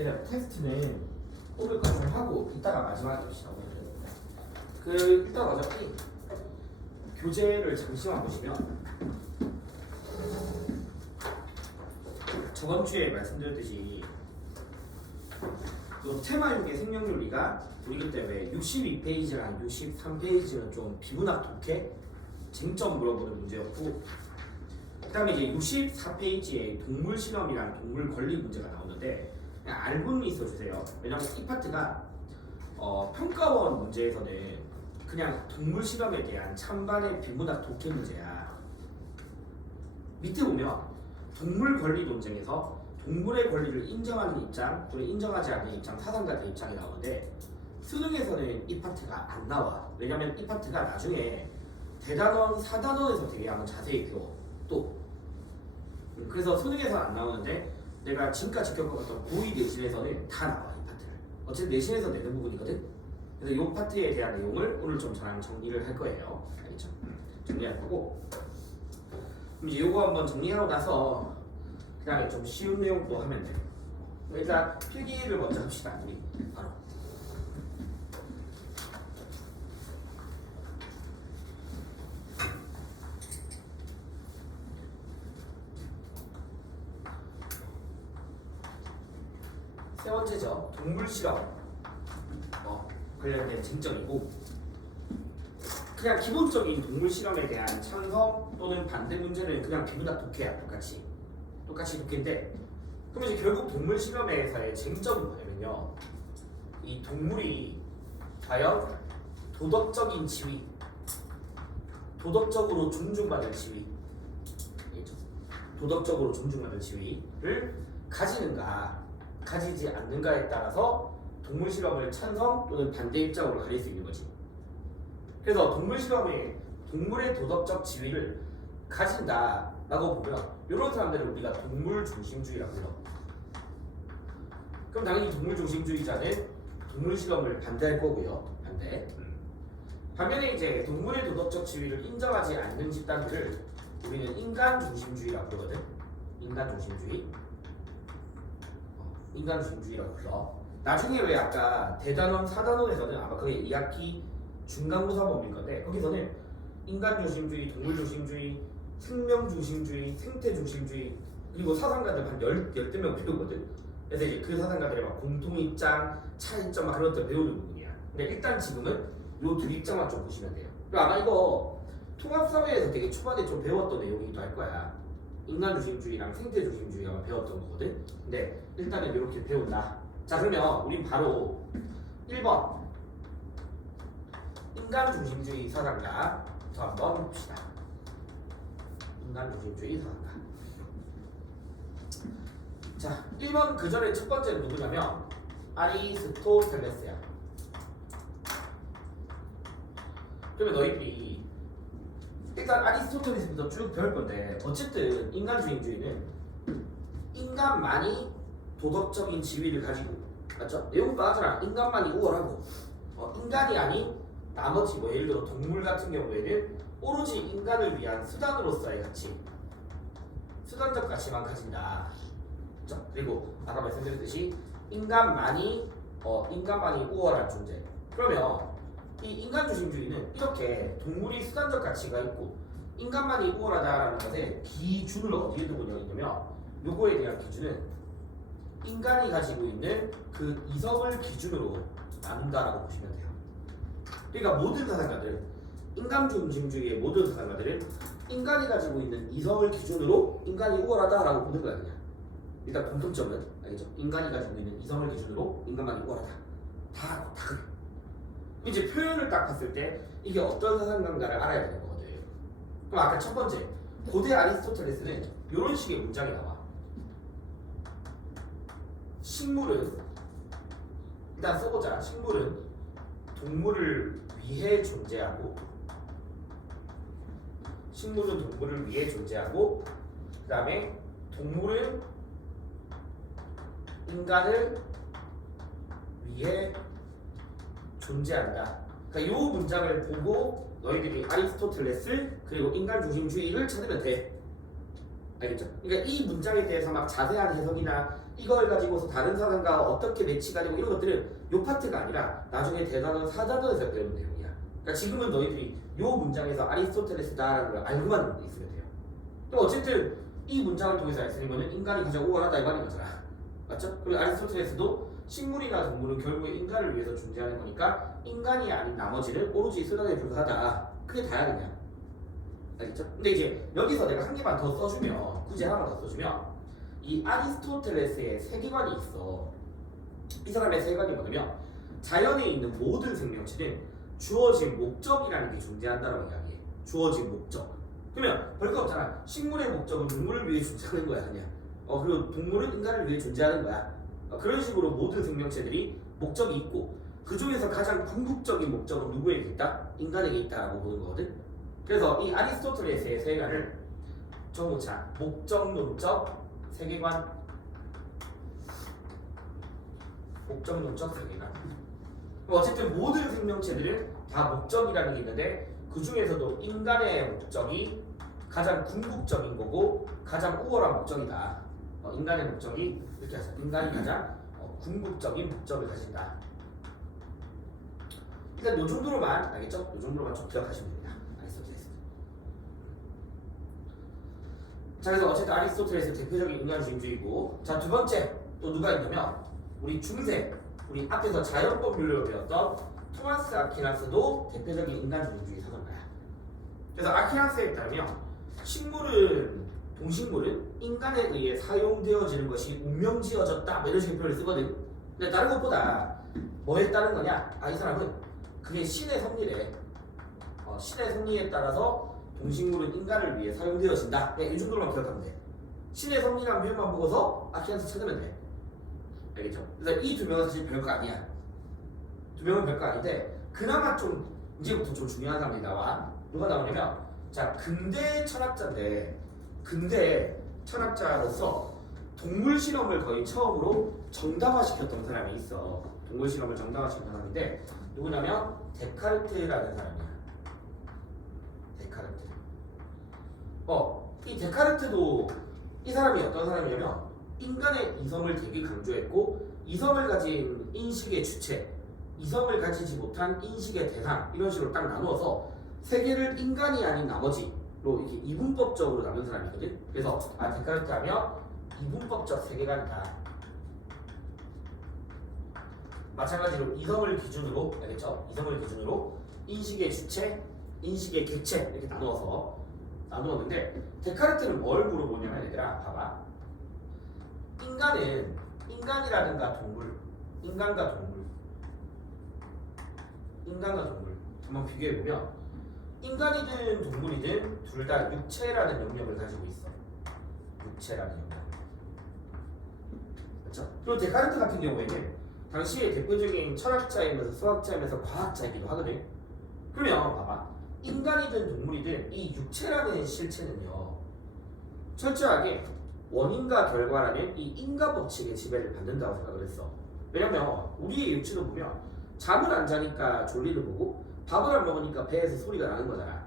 일단 테스트는 오늘까지 좀 하고 이따가 마지막에 합시다. 오늘은 일단 어차피 교재를 잠시만 보시면 저번 주에 말씀드렸듯이 또 테마육의 생명윤리가 우리 그때 왜 62페이지랑 63페이지는 좀 비문학 독해 쟁점 물어보는 문제였고, 그 다음에 이제 64페이지에 동물 실험이랑 동물 권리 문제가 나오는데 그냥 알고는 있어주세요. 왜냐면 이 파트가 평가원 문제에서는 그냥 동물 실험에 대한 찬반의 비문학 독해 문제야. 밑에 보면 동물 권리 논쟁에서 동물의 권리를 인정하는 입장 또는 인정하지 않는 입장, 사상가의 입장이 나오는데 수능에서는 이 파트가 안 나와. 왜냐면 이 파트가 나중에 대단원, 사단원에서 되게 한번 자세히 배워. 또 그래서 수능에서는 안 나오는데 내가 지금까지 겪어봤던 고2 내신에서는 다 나와. 이 파트를 어쨌든 내신에서 내는 부분이거든. 그래서 이 파트에 대한 내용을 오늘 좀 저랑 정리를 할 거예요. 알겠죠? 정리할 거고, 그럼 이제 요거 한번 정리하고 나서 그 다음에 좀 쉬운 내용도 하면 돼요. 일단 필기를 먼저 합시다. 우리 바로 세 번째죠. 동물 실험 관련된 쟁점이고, 그냥 기본적인 동물 실험에 대한 찬성 또는 반대 문제는 그냥 비문학 독해야. 똑같이 독해인데, 그럼 이제 결국 동물 실험에서의 쟁점은 뭐냐면요, 이 동물이 과연 도덕적인 지위, 도덕적으로 존중받을 지위, 도덕적으로 존중받을 지위를 가지는가 가지지 않는가에 따라서 동물 실험을 찬성 또는 반대 입장으로 가릴 수 있는 거지. 그래서 동물 실험이 동물의 도덕적 지위를 가진다라고 보면 이런 사람들을 우리가 동물 중심주의라고 불러. 그럼 당연히 동물 중심주의자는 동물 실험을 반대할 거고요. 반대. 반면에 이제 동물의 도덕적 지위를 인정하지 않는 집단들을 우리는 인간 중심주의라고 부르거든. 인간 중심주의. 인간 중심주의라고 불러. 나중에 왜 아까 대단원, 사단원에서는 아마 그게 2학기 중간고사 범위일 건데, 거기서는 인간 중심주의, 동물 중심주의, 생명 중심주의, 생태 중심주의, 그리고 사상가들 한 10명 배우거든. 그래서 이제 그 사상가들의 막 공통 입장, 차이점 막 그런 것들 배우는 부분이야. 근데 일단 지금은 요 두 입장만 좀 보시면 돼요. 그리고 아마 이거 통합사회에서 되게 초반에 좀 배웠던 내용이기도 할 거야. 인간 중심주의랑 생태 주심주의 아마 배웠던 거거든. 근데 일단은 이렇게 배운다. 자, 그러면 우린 바로 1번 인간 중심주의 사상가부터 한번 봅시다. 인간 중심주의 사상가. 자, 1번 그 전에 첫 번째는 누구냐면 아리스토텔레스야. 그러면 너희들이 일단 아리스토텔레스부터 쭉 배울 건데, 어쨌든 인간 중심주의는 인간만이 도덕적인 지위를 가지고, 맞죠? 내용 나왔잖아. 인간만이 우월하고, 인간이 아닌 나머지 뭐 예를 들어 동물 같은 경우에는 오로지 인간을 위한 수단으로서의 가치, 수단적 가치만 가진다. 그렇죠? 그리고 아까 말씀드렸듯이 인간만이 우월한 존재. 그러면 이 인간 중심주의는 이렇게 동물이 수단적 가치가 있고 인간만이 우월하다라는 것에 기준을 어디에 두고 있냐면, 요거에 대한 기준은 인간이 가지고 있는 그 이성을 기준으로 나눈다라고 보시면 돼요. 그러니까 모든 사상가들, 인간 중심주의의 모든 사상가들은 인간이 가지고 있는 이성을 기준으로 인간이 우월하다라고 보는 거야. 그냥 일단 공통점은 알겠죠? 인간이 가지고 있는 이성을 기준으로 인간만이 우월하다. 다 그래. 이제 표현을 딱 봤을 때 이게 어떤 사상가인가를 알아야 되는 거거든. 그럼 아까 첫 번째 고대 아리스토텔레스는 이런 식의 문장이 나와. 식물은, 일단 써보자. 식물은 동물을 위해 존재하고, 식물은 동물을 위해 존재하고, 그 다음에 동물은 인간을 위해 존재한다. 그러니까 이 문장을 보고 너희들이 아리스토텔레스 그리고 인간 중심주의를 찾으면 돼. 알겠죠? 그러니까 이 문장에 대해서 막 자세한 해석이나 이걸 가지고서 다른 사람과 어떻게 매치가 되고 이런 것들은 요 파트가 아니라 나중에 대단원 4단원에서 배우는 내용이야. 그러니까 지금은 너희들이 요 문장에서 아리스토텔레스다라는 걸 알고만 있으면 돼요. 또 어쨌든 이 문장을 통해서 알 수 있는 거는 인간이 가장 우월하다 이 말인 거잖아. 맞죠? 그리고 아리스토텔레스도 식물이나 동물은 결국에 인간을 위해서 존재하는 거니까 인간이 아닌 나머지는 오로지 수단에 불과하다. 그게 다야 그냥. 알겠죠? 근데 이제 여기서 내가 한 개만 더 써주면, 굳이 하나만 더 써주면, 이 아리스토텔레스의 세계관이 있어. 이 사람의 세계관이 뭐냐면 자연에 있는 모든 생명체는 주어진 목적이라는 게 존재한다고 이야기해. 주어진 목적. 그러면 별거 없잖아. 식물의 목적은 동물을 위해 존재하는 거야, 그냥. 그리고 동물은 인간을 위해 존재하는 거야. 그런 식으로 모든 생명체들이 목적이 있고 그 중에서 가장 궁극적인 목적은 누구에게 있다? 인간에게 있다라고 보는 거거든. 그래서 이 아리스토텔레스의 세계관을 정오차 목적론적 세계관, 목적론적 세계관. 어쨌든 모든 생명체들은 다 목적이라는 게 있는데 그 중에서도 인간의 목적이 가장 궁극적인 거고 가장 우월한 목적이다. 인간의 목적이 이렇게 하자. 인간이 가장 궁극적인 목적을 가진다. 일단 요 정도로만 알겠죠? 요 정도로만 좀 기억하시면 됩니다. 아리스토텔레스. 자, 그래서 어쨌든 아리스토텔레스 대표적인 인간주의이고, 자, 두 번째 또 누가 있냐면 우리 중세, 우리 앞에서 자연법 윤리를 배웠던 토마스 아퀴나스도 대표적인 인간주의주의 사상가야. 그래서 아퀴나스에 따르면 동식물은 인간에 의해 사용되어지는 것이 운명지어졌다, 이런 식의 표현을 쓰거든. 근데 다른 것보다 뭐에 따른 거냐? 이 사람은 그게 신의 섭리래. 신의 섭리에 따라서 동식물은 인간을 위해 사용되어진다. 이 정도로만 기억하면 돼. 신의 섭리라는 표현만 보고서 아퀴나스 찾으면 돼. 알겠죠? 그래서 이 두 명은 사실 별거 아니야. 두 명은 별거 아닌데 그나마 좀 이제부터 좀 중요한 사람들이 나와. 누가 나오냐면, 자, 근대 철학자로서 동물 실험을 거의 처음으로 정당화시켰던 사람이 있어. 동물 실험을 정당화시켰던 사람인데 누구냐면 데카르트라는 사람이야. 데카르트. 이 데카르트도 이 사람이 어떤 사람이냐면 인간의 이성을 되게 강조했고 이성을 가진 인식의 주체, 이성을 가지지 못한 인식의 대상, 이런 식으로 딱 나누어서 세계를 인간이 아닌 나머지로 이렇게 이분법적으로 나눈 사람이거든. 그래서 데카르트 하면 이분법적 세계관이다. 마찬가지로 이성을 기준으로, 알겠죠? 이성을 기준으로 인식의 주체, 인식의 객체 이렇게 나누었는데 데카르트는 뭘 물어보냐면, 얘들아 봐봐. 인간이라든가 동물, 인간과 동물 한번 비교해보면 인간이든 동물이든 둘 다 육체라는 영역을 가지고 있어. 육체라는 영역. 그렇죠? 그리고 데카르트 같은 경우에는 당시의 대표적인 철학자이면서 수학자이면서 과학자이기도 하거든. 그러면 봐봐. 인간이든 동물이든 이 육체라는 실체는요, 철저하게 원인과 결과라는 이 인과 법칙의 지배를 받는다고 생각을 했어. 왜냐면 우리의 육체도 보면 잠을 안 자니까 졸리를 보고 밥을 안 먹으니까 배에서 소리가 나는 거잖아.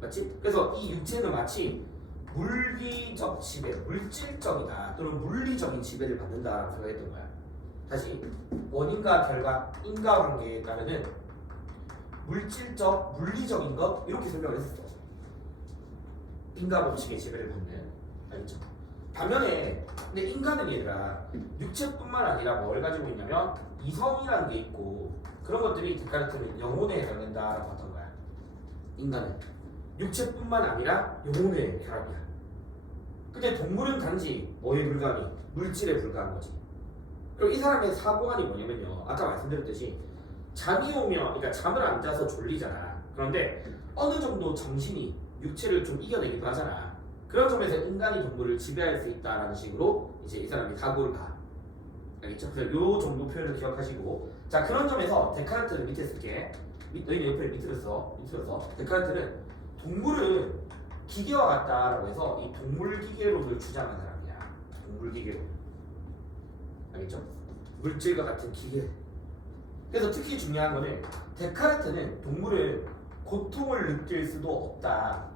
맞지? 그래서 이 육체는 마치 물리적 지배, 물질적이다 또는 물리적인 지배를 받는다라고 생각했던 거야. 다시, 원인과 결과, 인과관계에 따르는 물질적, 물리적인 것, 이렇게 설명을 했었어. 인과 법칙의 지배를 받는. 알겠죠? 반면에 근데 인간은 얘들아 육체뿐만 아니라 뭘 가지고 있냐면 이성이라는 게 있고, 그런 것들이 데카르트는 영혼에 해당된다라고 했던 거야. 인간은 육체뿐만 아니라 영혼의 결합이야. 근데 동물은 단지 뭐에 불과하니? 물질에 불과한 거지. 그리고 이 사람의 사고관이 뭐냐면요, 아까 말씀드렸듯이 잠이 오면, 그러니까 잠을 안 자서 졸리잖아. 그런데 어느 정도 정신이 육체를 좀 이겨내기도 하잖아. 그런 점에서 인간이 동물을 지배할 수 있다라는 식으로 이제 이 사람이 사고를 가. 알겠죠? 그래서 요 정도 표현을 기억하시고, 자, 그런 점에서 데카르트를 밑에 쓸게. 너희는 옆에 밑으로 써. 데카르트는 동물은 기계와 같다라고 해서 이 동물 기계론을 주장한 사람이야. 동물 기계론. 알겠죠? 물질과 같은 기계. 그래서 특히 중요한 거는 데카르트는 동물은 고통을 느낄 수도 없다.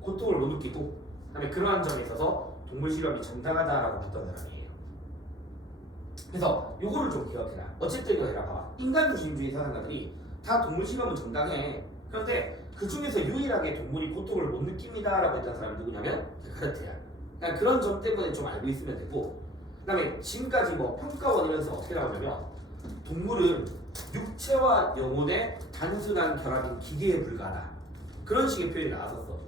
고통을 못 느끼고 그다음에 그러한 점에 있어서 동물 실험이 정당하다라고 봤던 사람이에요. 그래서 요거를 좀 기억해라. 어쨌든 이거 해라. 봐봐. 인간 중심주의 사상가들이 다 동물 실험은 정당해. 그런데 그 중에서 유일하게 동물이 고통을 못 느낍니다라고 했던 사람이 누구냐면 데카르트야. 그냥 그런 점 때문에 좀 알고 있으면 되고, 그다음에 지금까지 뭐 평가원 이면서 어떻게 나오냐면 동물은 육체와 영혼의 단순한 결합인 기계에 불과하다. 그런 식의 표현이 나왔었어.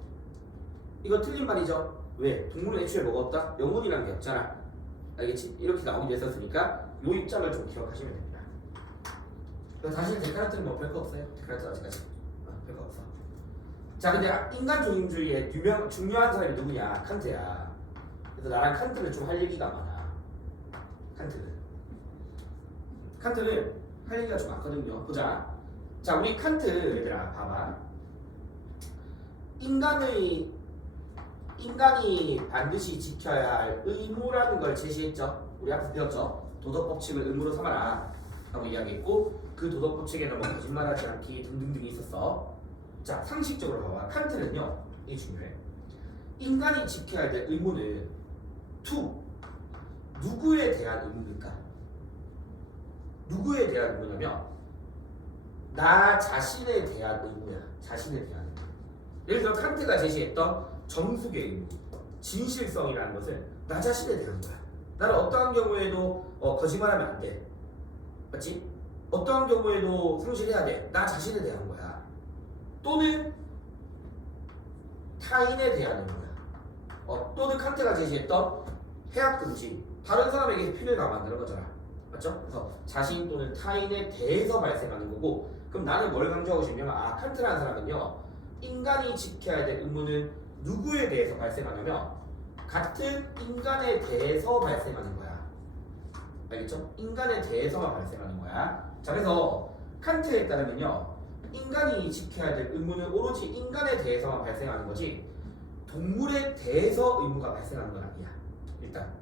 이거 틀린 말이죠. 왜? 동물은 애초에 뭐가 없다? 영혼이라는 게 없잖아. 알겠지? 이렇게 나오기도 했었으니까 이 입장을 좀 기억하시면 됩니다. 사실 데카르트는 뭐 별거 없어요. 데카르트 아직까지 별거 없어. 자, 근데 인간 중심주의의 중요한 사람이 누구냐? 칸트야. 그래서 나랑 칸트는 좀 할 얘기가 많아. 칸트는 할 얘기가 좀 많거든요. 보자. 자, 우리 칸트 얘들아 봐봐. 인간이 반드시 지켜야 할 의무라는 걸 제시했죠. 우리 앞에서 배웠죠. 도덕 법칙을 의무로 삼아라 라고 이야기했고, 그 도덕 법칙에는 뭐 거짓말하지 않기 등등등이 있었어. 자, 상식적으로 봐봐. 칸트는요, 이게 중요해. 인간이 지켜야 될 의무는 누구에 대한 의무일까? 누구에 대한 의무냐면 나 자신에 대한 의무야. 자신에 대한 의무. 예를 들어 칸트가 제시했던 정숙의 의무, 진실성이라는 것은 나 자신에 대한 거야. 나는 어떠한 경우에도 거짓말하면 안 돼. 맞지? 어떠한 경우에도 성실해야 돼. 나 자신에 대한 거야. 또는 타인에 대한 의무야. 또는 칸트가 제시했던 해악금지, 다른 사람에게 피해를 만드는 거잖아. 맞죠? 그래서 자신 또는 타인에 대해서 발생하는 거고, 그럼 나는 뭘 강조하고 싶냐면 칸트라는 사람은요, 인간이 지켜야 될 의무는 누구에 대해서 발생하냐면 같은 인간에 대해서 발생하는 거야. 알겠죠? 인간에 대해서만 발생하는 거야. 자, 그래서 칸트에 따르면요, 인간이 지켜야 될 의무는 오로지 인간에 대해서만 발생하는 거지 동물에 대해서 의무가 발생하는 건 아니야. 일단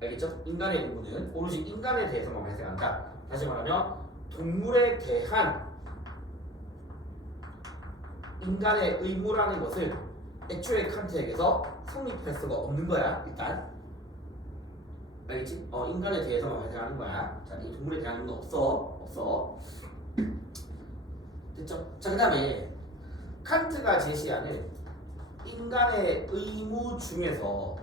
알겠죠? 인간의 의무는 오로지 인간에 대해서만 발생한다. 다시 말하면 동물에 대한 인간의 의무라는 것은 애초에 칸트에게서 성립할 수가 없는 거야. 일단 알겠지? 인간에 대해서만 발생하는 거야. 자, 이 동물에 대한 의무는 없어. 됐죠? 자, 그 다음에 칸트가 제시하는 인간의 의무 중에서,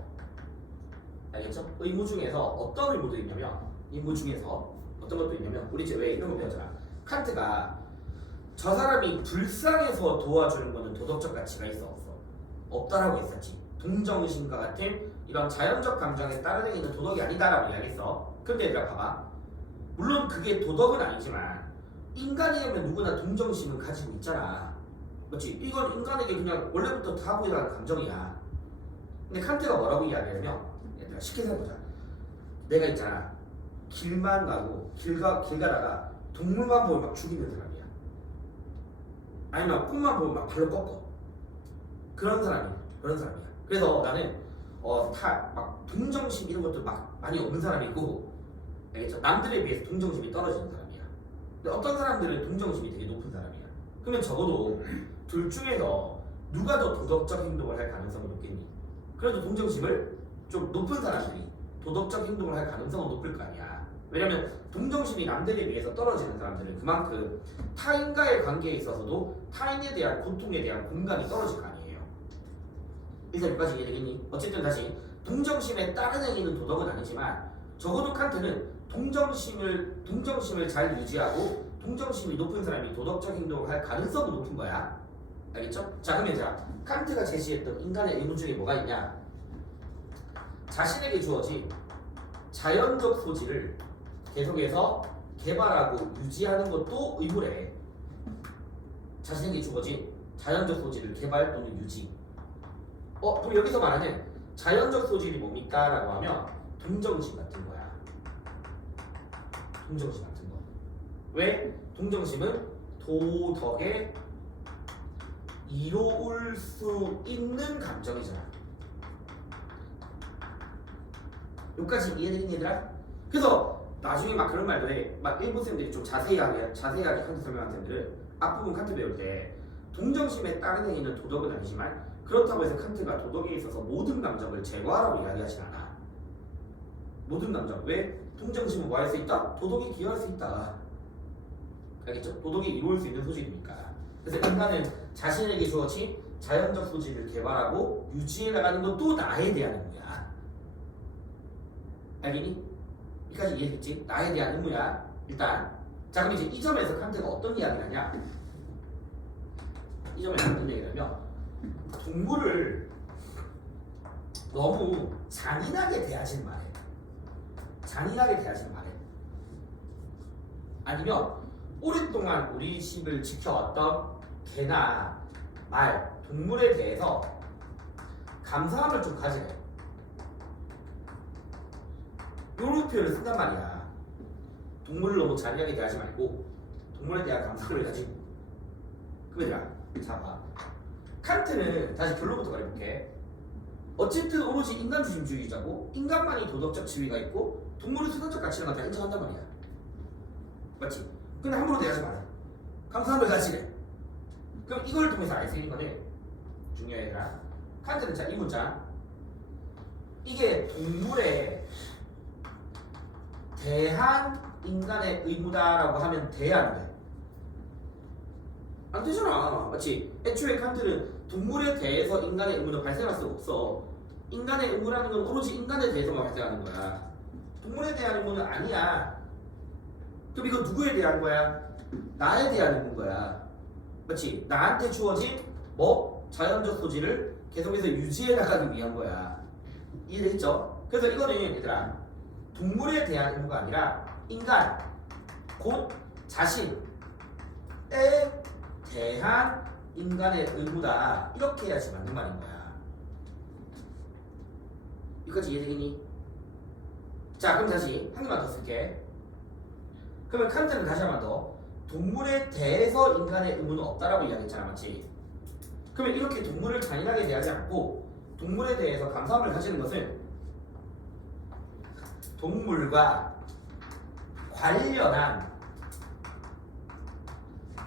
알겠죠? 의무 중에서 어떤 의무도 있냐면, 의무 중에서 어떤 것도 있냐면, 우리 이제 왜 이런 거 배웠잖아. 칸트가 저 사람이 불쌍해서 도와주는 거는 도덕적 가치가 있어 없어? 없다라고 했었지. 동정심과 같은 이런 자연적 감정에 따르는 도덕이 아니다라고 이야기했어. 근데 얘들아 봐봐. 물론 그게 도덕은 아니지만 인간이라면 누구나 동정심은 가지고 있잖아. 그렇지? 이건 인간에게 그냥 원래부터 다 보이는 감정이야. 근데 칸트가 뭐라고 이야기하냐면, 얘들아 쉽게 생각해보자. 내가 있잖아, 길만 가고 길 가다가 동물만 보면 막 죽이는 사람이야. 아니면 꽃만 보면 막 발로 꺾어. 그런 사람이야. 그래서 나는 막 동정심 이런 것도 막 많이 없는 사람이고, 알겠죠? 남들에 비해서 동정심이 떨어지는 사람이야. 근데 어떤 사람들은 동정심이 되게 높은 사람이야. 그러면 적어도 둘 중에서 누가 더 도덕적 행동을 할 가능성이 높겠니? 그래도 동정심을 좀 높은 사람들이 도덕적 행동을 할 가능성은 높을 거 아니야. 왜냐면 동정심이 남들에 비해서 떨어지는 사람들은 그만큼 타인과의 관계에 있어서도 타인에 대한 고통에 대한 공감이 떨어질 거 아니에요. 그래서 여기까지 이해되겠니? 어쨌든 다시 동정심에 따른 행위는 도덕은 아니지만 적어도 칸트는 동정심을 잘 유지하고 동정심이 높은 사람이 도덕적 행동을 할 가능성이 높은 거야. 알겠죠? 자, 그러면 자, 칸트가 제시했던 인간의 의무 중에 뭐가 있냐? 자신에게 주어진 자연적 소질을 계속해서 개발하고 유지하는 것도 의무래. 자신에게 주어진 자연적 소질을 개발 또는 유지. 그럼 여기서 말하는 자연적 소질이 뭡니까? 라고 하면 동정심 같은 거야. 동정심 같은 거. 왜? 동정심은 도덕에 이로울 수 있는 감정이잖아. 여기까지 이해되는 얘들아? 그래서 나중에 막 그런 말도 해. 막 일본 쌤들이 좀 자세하게 칸트 설명한 쌤들은 앞부분 칸트 배울 때 동정심에 따른 행위는 도덕은 아니지만 그렇다고 해서 칸트가 도덕에 있어서 모든 감정을 제거하라고 이야기하진 않아. 모든 감정. 왜? 동정심은 뭐 할 수 있다? 도덕에 기여할 수 있다. 알겠죠? 도덕에 이루어질 수 있는 소질이니까. 그래서 인간은 자신에게 주어진 자연적 소질을 개발하고 유지해 나가는 것도 나에 대한 의무야. 알겠니? 여기까지 이해했지? 나에 대한 의무야. 일단 자 그럼 이제 이 점에서 칸트가 어떤 이야기를 하냐? 이 점에서 어떤 얘기를 하면 동물을 너무 잔인하게 대하지는 말해. 잔인하게 대하지는 말해. 아니면 오랫동안 우리 집을 지켜왔던 개나 말, 동물에 대해서 감사함을 좀 가지래. 요런 표현을 쓴단 말이야. 동물을 너무 잔인하게 대하지 말고 동물에 대한 감사함을 가지고. 그 얘들아, 자 봐. 칸트는 다시 결론부터 말해볼게. 어쨌든 오로지 인간주심주의자고 인간만이 도덕적 지위가 있고 동물의 수단적 가치를 다 인정한단 말이야. 맞지? 근데 함부로 대하지 마라. 감사함을 가지래. 그럼 이걸 통해서 알 수 있는 거는 중요해 얘들아. 칸트는 자 이 문장 이게 동물에 대한 인간의 의무다라고 하면 돼 안 돼? 안 되잖아. 맞지? 애초에 칸트는 동물에 대해서 인간의 의무는 발생할 수가 없어. 인간의 의무라는 건 오로지 인간에 대해서만 발생하는 거야. 동물에 대한 의무는 아니야. 그럼 이거 누구에 대한 거야? 나에 대한 의무인 거야. 맞지? 나한테 주어진 뭐? 자연적 소질을 계속해서 유지해 나가기 위한 거야. 이해되겠죠? 그래서 이거는 얘들아 동물에 대한 의무가 아니라 인간 곧 자신에 대한 인간의 의무다. 이렇게 해야지 맞는 말인 거야. 여기까지 이해되겠니? 자 그럼 다시 한 개만 더 쓸게. 그러면 칸트는 다시 한 번 더 동물에 대해서 인간의 의무는 없다라고 이야기했잖아. 맞지? 그러면 이렇게 동물을 잔인하게 대하지 않고 동물에 대해서 감사함을 가지는 것은 동물과 관련한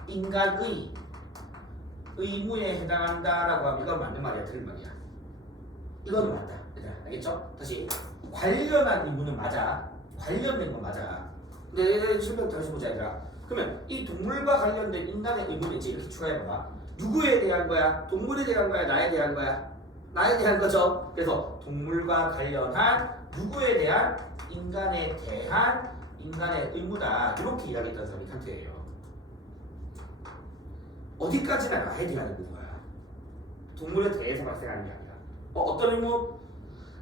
인간의 의무에 해당한다라고 하면 이건 맞는 말이야, 틀린 말이야? 이거는 맞다. 알겠죠? 다시 관련한 의무는 맞아. 관련된 건 맞아. 근데 설명 다시 보자 얘들아. 그러면 이 동물과 관련된 인간의 의무는 이제 이렇게 추가해봐봐. 누구에 대한 거야? 동물에 대한 거야? 나에 대한 거야? 나에 대한 거죠. 그래서 동물과 관련한 누구에 대한 인간에 대한 인간의 의무다. 이렇게 이야기했던 사람이 칸트예요. 어디까지나 나에 대한 의무인 거야. 동물에 대해서 발생하는 게 아니라. 어떤 의무?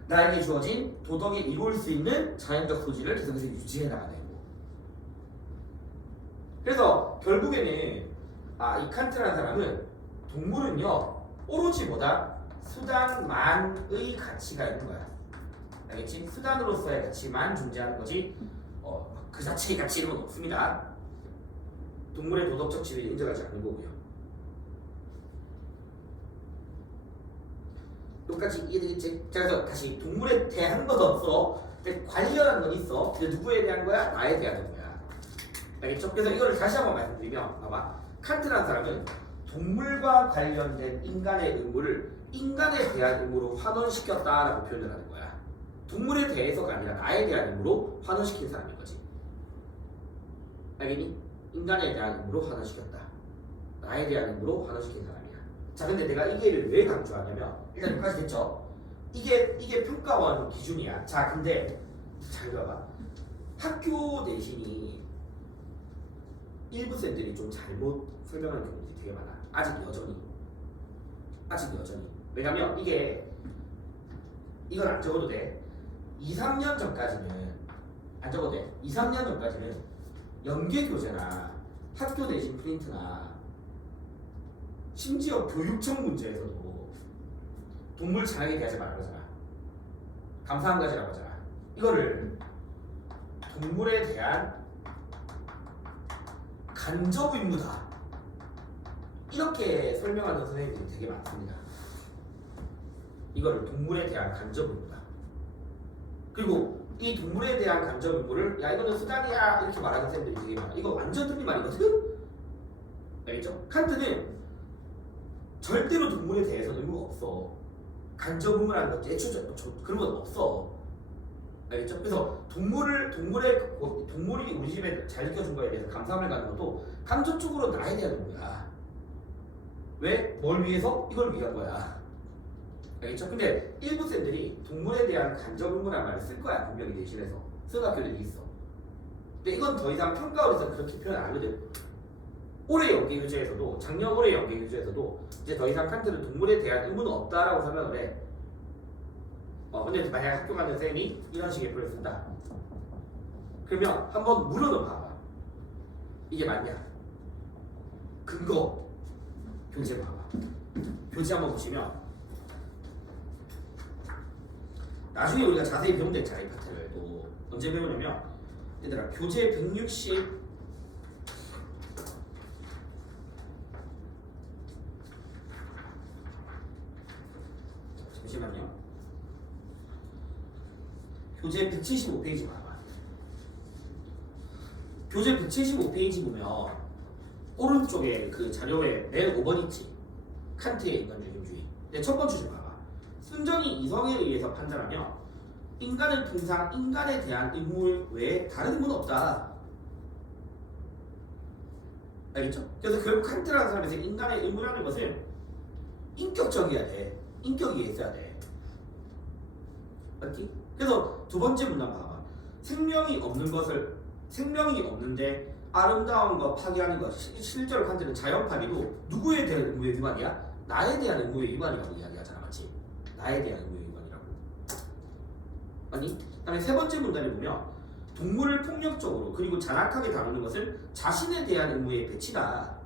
나에게 주어진 도덕에 이룰 수 있는 자연적 소질을 계속해서 유지해 나가는 의무. 그래서 결국에는 이 칸트라는 사람은 동물은요 오로지 뭐다? 수단만의 가치가 있는 거야. 알겠지? 수단으로서의 가치만 존재하는 거지 그 자체의 가치는 없습니다. 동물의 도덕적 지위를 인정하지 않는 거고요. 여기까지 이해되겠지? 자 그래서 다시 동물에 대한 건 없어. 근데 관련한 건 있어. 근데 누구에 대한 거야? 나에 대한 거야. 알겠죠? 그래서 이거를 다시 한번 말씀드리면 봐봐. 칸트라는 사람은 동물과 관련된 인간의 의무를 인간에 대한 의무로 환원시켰다라고 표현을 하는 거야. 동물에 대해서가 아니라 나에 대한 의무로 환원시킨 사람인 거지. 알겠니? 인간에 대한 의무로 환원시켰다. 나에 대한 의무로 환원시킨 사람이야. 자 근데 내가 이게를 왜 강조하냐면 일단 여기까지 됐죠? 이게 평가원 기준이야. 자 근데 잘 봐봐. 학교 내신이 일부 쌤들이 좀 잘못 설명하는 경우들이 되게 많아. 아직 여전히. 왜냐면 이건 안 적어도 돼. 2, 3년 전까지는 안 적어도 돼. 2, 3년 전까지는 연계교재나 학교 내신 프린트나 심지어 교육청 문제에서도 동물 잔인하게 대하지 말라고 하잖아. 감사함 가지라고 하잖아. 이거를 동물에 대한 간접 의무다. 이렇게 설명하는 선생님들이 되게 많습니다. 이거를 동물에 대한 간접 의무다. 그리고 이 동물에 대한 간접 의무를 야 이거는 수단이야 이렇게 말하는 선생님들이 되게 많아. 이거 완전 틀린 말이거든? 알겠죠? 칸트는 절대로 동물에 대해서는 의무가 없어. 간접 의무라는 건 애초에 그런 건 없어. 알겠죠? 그래서 동물이 우리 집에 잘 지켜준 거에 대해서 감사함을 가는 것도 간접적으로 나에 대한 의무야. 왜? 뭘 위해서? 이걸 위한 거야. 알겠죠? 근데 일부 쌤들이 동물에 대한 간접 의무라는 말을 쓸 거야. 분명히 내신에서 쓰는 학교들이 있어. 근데 이건 더 이상 평가원에서 그렇게 표현 안 하거든. 올해 연계 교재에서도 작년 올해 연계 교재에서도 이제 더 이상 칸트는 동물에 대한 의무는 없다라고 설명을 해. 근데 만약 학교 가는 쌤이 이런 식의 표현을 쓴다. 그러면 한번 물어는 봐봐. 이게 맞냐? 근거 교재 봐봐. 교재 한번 보시면 나중에 우리가 자세히 배운다 했잖아. 이 파트를 또 언제 배우냐면 얘들아 교재 160 잠시만요. 교재 175페이지 봐봐. 교재 175페이지 보면 오른쪽에 그 자료에 맨 5번 있지. 칸트의 인간주의주의. 네, 첫 번째 좀 봐봐. 순전히 이성에 의해서 판단하며 인간은 통상 인간에 대한 의무 외에 다른 의무는 없다. 알겠죠? 그래서 결국 칸트라는 사람에서 인간의 의무라는 것은 인격적이어야 돼. 인격이 있어야 돼. 맞지? 그래서 두 번째 문단 봐봐. 생명이 없는데 아름다운 거 파괴하는 것. 실제로 칸트는 자연 파괴도 누구에 대한 의무의 위반이야? 나에 대한 의무의 위반이라고 이야기하잖아. 맞지? 나에 대한 의무의 위반이라고. 아니? 그다음에 세 번째 문단에 보면 동물을 폭력적으로 그리고 잔악하게 다루는 것은 자신에 대한 의무의 배치다.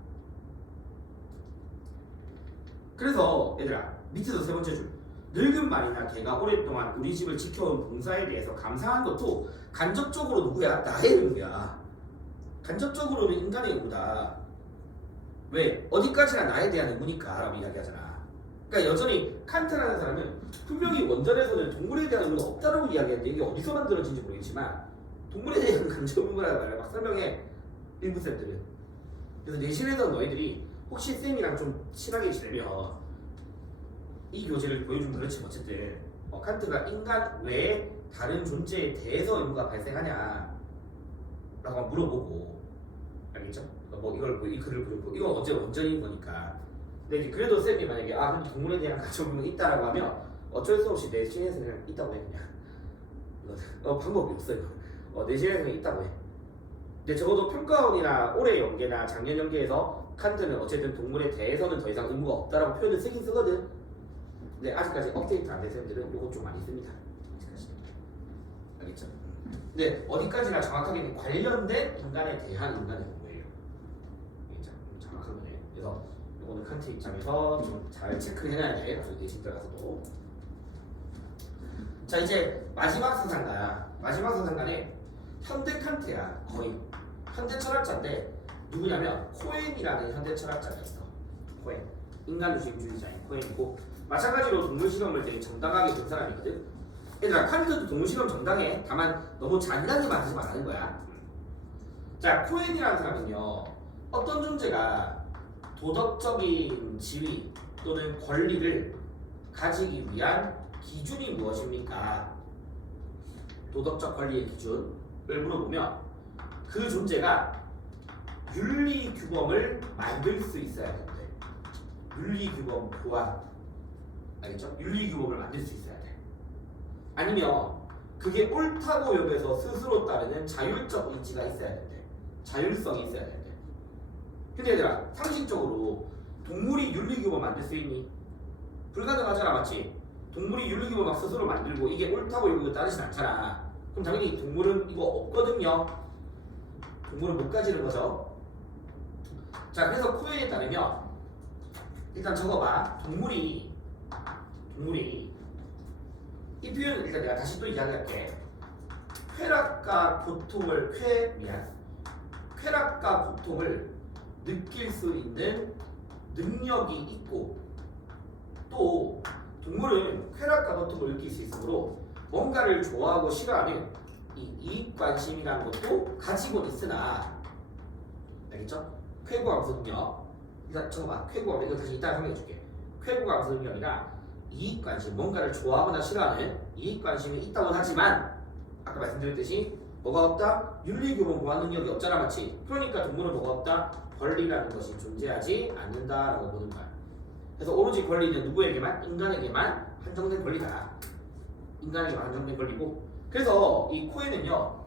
그래서 얘들아 밑에서 세 번째 줄. 늙은 말이나 개가 오랫동안 우리 집을 지켜온 봉사에 대해서 감사한 것도 간접적으로 누구야? 나의 의무야. 간접적으로는 인간의 의무다. 왜? 어디까지나 나에 대한 의무니까 라고 이야기하잖아. 그러니까 여전히 칸트라는 사람은 분명히 원전에서는 동물에 대한 의무가 없다라고 이야기하는데 이게 어디서 만들어진지 모르겠지만 동물에 대한 간접 의무라는 말을 막 설명해. 일부 쌤들은. 그래서 내신에서 너희들이 혹시 쌤이랑 좀 친하게 지내면 이 교재를 보여주면 그렇지 어쨌든 칸트가 인간 외에 다른 존재에 대해서 의무가 발생하냐 라고 물어보고 알겠죠? 이 글을 보여주고 이건 어제 원전인 거니까. 근데 이제 그래도 쌤이 만약에 근데 동물에 대한 가족 의무가 있다라고 하면 어쩔 수 없이 내 신에서 그냥 있다고 해. 그냥 방법이 없어요. 내 신에서 그냥 있다고 해. 근데 적어도 평가원이나 올해 연계나 작년 연계에서 칸트는 어쨌든 동물에 대해서는 더 이상 의무가 없다라고 표현을 쓰긴 쓰거든. 근데 아직까지 업데이트 안 된 쌤들은 요거 좀 많이 씁니다. 아직까지. 알겠죠? 근데 어디까지나 정확하게 관련된 인간에 대한 인간의 의무예요. 정확한 거예요. 그래서 요거는 칸트 입장에서 좀 잘 체크해놔야 돼. 나중에 내신 들어가서도. 자 이제 마지막 사상가야. 마지막 사상가는 현대 칸트야. 거의 현대 철학자인데 누구냐면 코엔이라는 현대 철학자가 있어. 코엔. 인간주의자인 코엔이고 마찬가지로 동물 실험을 되게 정당하게 본 사람이거든. 얘들아 칸트도 동물 실험 정당해. 다만 너무 잔인하게 만들지 말라는 거야. 자 코엔이라는 사람은요 어떤 존재가 도덕적인 지위 또는 권리를 가지기 위한 기준이 무엇입니까? 도덕적 권리의 기준을 물어보면 그 존재가 윤리 규범을 만들 수 있어야 되는데 윤리 규범 보완 알겠죠? 윤리 규범을 만들 수 있어야 돼. 아니면 그게 옳다고 여겨서 스스로 따르는 자율적 의지가 있어야 된대. 자율성이 있어야 된대. 근데 얘들아 상식적으로 동물이 윤리 규범 만들 수 있니? 불가능하잖아. 맞지? 동물이 윤리 규범 막 스스로 만들고 이게 옳다고 여기고 따르진 않잖아. 그럼 당연히 동물은 이거 없거든요. 동물은 못 가지는 거죠. 자 그래서 코엔에 따르면 일단 적어봐. 동물이 이 표현을 일단 내가 다시 또 이야기할게. 쾌락과 고통을 느낄 수 있는 능력이 있고 또 동물은 쾌락과 고통을 느낄 수 있으므로 뭔가를 좋아하고 싫어하는 이 이익관심이라는 것도 가지고 있으나 알겠죠? 쾌고함 능력 일단 적어봐. 쾌고함 이거 다시 이따가 설명해줄게. 쾌구감성이 아니라 이익관심, 뭔가를 좋아하거나 싫어하는 이익관심이 있다고 하지만 아까 말씀드렸듯이 뭐가 없다? 윤리교본 보완 능력이 없잖아, 맞지? 그러니까 동물은 뭐가 없다? 권리라는 것이 존재하지 않는다라고 보는 거야. 그래서 오로지 권리는 누구에게만? 인간에게만 한정된 권리다. 인간에게만 한정된 권리고, 그래서 이 코에는요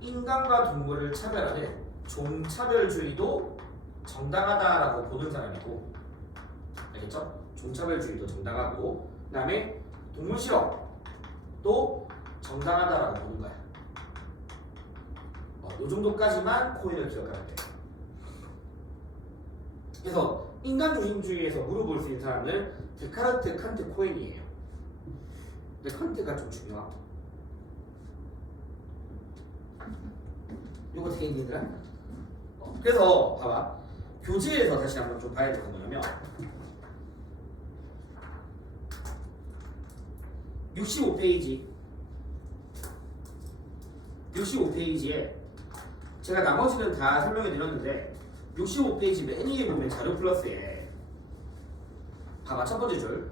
인간과 동물을 차별하는 종차별주의도 정당하다라고 보는 사람이고, 알겠죠? 종차별주의도 정당하고, 그 다음에 동물 실험도 정당하다라고 보는 거야. 이 정도까지만 코인을 기억하면 돼. 그래서 인간중심주의에서 물어볼 수 있는 사람은 데카르트, 칸트, 코인이에요. 근데 칸트가 좀 중요하고. 이거 어떻게 얘기해드려? 그래서 봐봐. 교재에서 다시 한번 좀 봐야 되는 거냐면 65페이지에 제가 나머지는 다 설명해 드렸는데 65페이지 맨 위에 보면 자료 플러스에 봐봐, 첫 번째 줄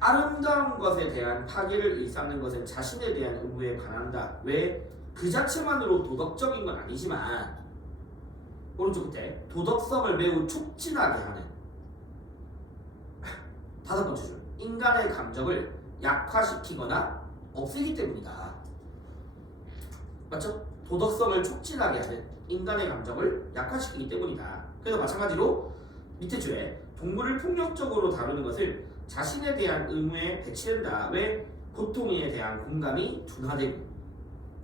아름다운 것에 대한 파괴를 일삼는 것은 자신에 대한 의무에 반한다. 왜? 그 자체만으로 도덕적인 건 아니지만 오른쪽 끝에 도덕성을 매우 촉진하게 하는 다섯 번째 줄 인간의 감정을 약화시키거나 없애기 때문이다. 맞죠? 도덕성을 촉진하게 하는 인간의 감정을 약화시키기 때문이다. 그래서 마찬가지로 밑에 줄에 동물을 폭력적으로 다루는 것을 자신에 대한 의무에 배치된다. 왜? 고통에 대한 공감이 둔화되고,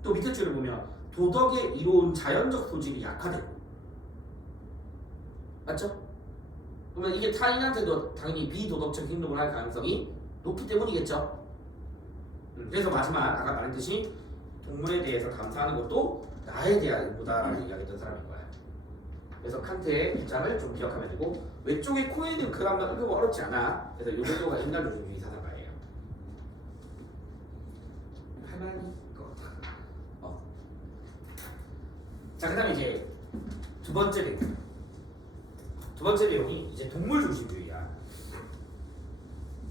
또 밑에 줄을 보면 도덕에 이로운 자연적 소질이 약화되고, 맞죠? 그러면 이게 타인한테도 당연히 비도덕적 행동을 할 가능성이 높기 때문이겠죠. 그래서 마지막 아까 말했듯이 동물에 대해서 감사하는 것도 나에 대한 의무다라는 이야기했던 사람인 거야. 그래서 칸트의 입장을 좀 기억하면 되고, 왼쪽에 코에는 그람만 그거 어렵지 않아. 그래서 이 정도가 인간중심주의 사상가예요. 할만한 것 같아. 자, 그다음에 이제 두 번째 내용이 이제 동물중심주의야.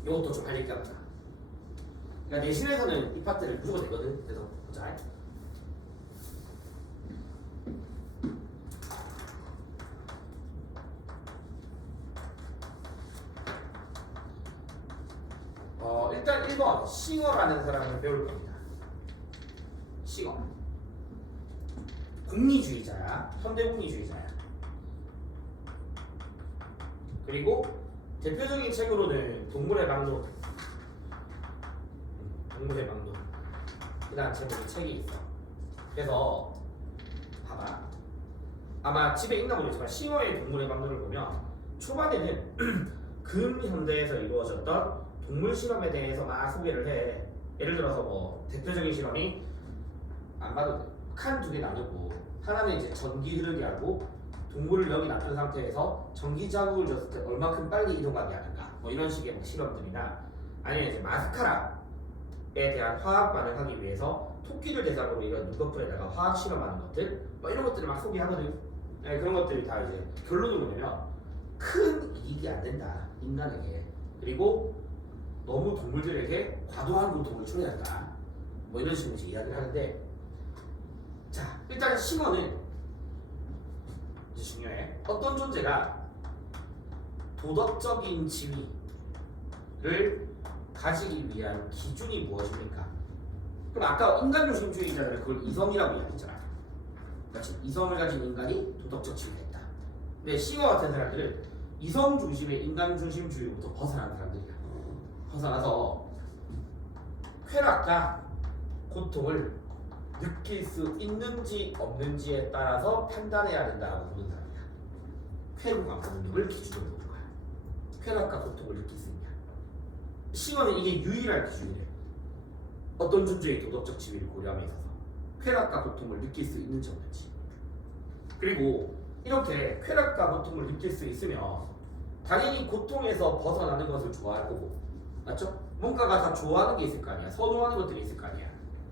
이것도 좀 할 얘기가 많아. 그러니까 내신에서는 이 파트를 무조건 내거든. 그래서 보자. 일단 1번 싱어라는 사람을 배울 겁니다. 싱어 공리주의자야. 현대공리주의자야. 그리고 대표적인 책으로는 동물의 방도 이라는 제목의 책이 있어. 그래서 봐봐, 아마 집에 있나 모르겠지만 싱어의 동물의 방도를 보면 초반에는 근현대에서 이루어졌던 동물 실험에 대해서 막 소개를 해. 예를 들어서 뭐 대표적인 실험이 안 봐도 돼. 칸 두 개 나누고, 하나는 이제 전기 흐르게 하고 동물을 여기 놔둔 상태에서 전기 자극을 줬을 때 얼마큼 빨리 이동하게 하는가, 뭐 이런 식의 뭐 실험들이나, 아니면 이제 마스카라에 대한 화학 반응하기 위해서 토끼를 대상으로 이런 눈꺼풀에다가 화학 실험하는 것들, 뭐 이런 것들을 막 소개하거든. 네, 그런 것들이 다 이제 결론을 뭐냐면 큰 이익이 안 된다, 인간에게. 그리고 너무 동물들에게 과도한 고통을 초래한다, 뭐 이런 식으로 이야기를 하는데, 자, 일단 싱어는 이제 중요해. 어떤 존재가 도덕적인 지위를 가지기 위한 기준이 무엇입니까? 그럼 아까 인간중심주의자들은 그걸 이성이라고 이야기했잖아. 그렇지? 이성을 가진 인간이 도덕적 지위가 있다. 근데 싱어 같은 사람들은 이성 중심의 인간 중심주의부터 벗어나는 사람들이야. 벗어나서 쾌락과 고통을 느낄 수 있는지 없는지에 따라서 판단해야 된다고 보는 사람이야. 쾌감과 능력을 기준으로 보는 거야. 쾌락과 고통을 느낄 수 있냐. 싱어는 이게 유일한 기준이래. 어떤 존재의 도덕적 지위를 고려함에 있어서 쾌락과 고통을 느낄 수 있는지 없는지. 그리고 이렇게 쾌락과 고통을 느낄 수 있으면 당연히 고통에서 벗어나는 것을 좋아할 거고, 맞죠? 뭔가가 다 좋아하는 게 있을 거 아니야. 선호하는 것들이 있을 거 아니야.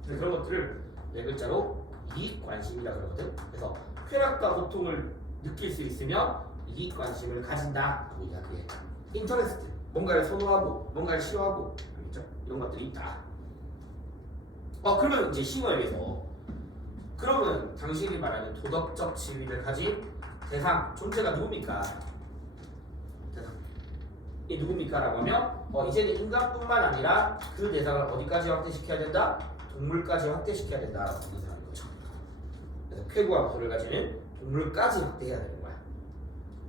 그런 것들을 네 글자로 이익관심이라 그러거든. 그래서 쾌락과 고통을 느낄 수 있으면 이익 관심을 가진다라고 이야기해. 인터레스트, 뭔가를 선호하고 뭔가를 싫어하고, 알겠죠? 이런 것들이 있다. 그러면 이제 싱어에게서 그러면 당신이 말하는 도덕적 지위를 가진 대상 존재가 누굽니까? 대상. 이 누굽니까? 라고 하면 이제는 인간뿐만 아니라 그 대상을 어디까지 확대시켜야 된다? 동물까지 확대시켜야 된다라고 하는 사람인 거죠. 그래서 쾌구와 부를 가지는 동물까지 확대해야 되는 거야.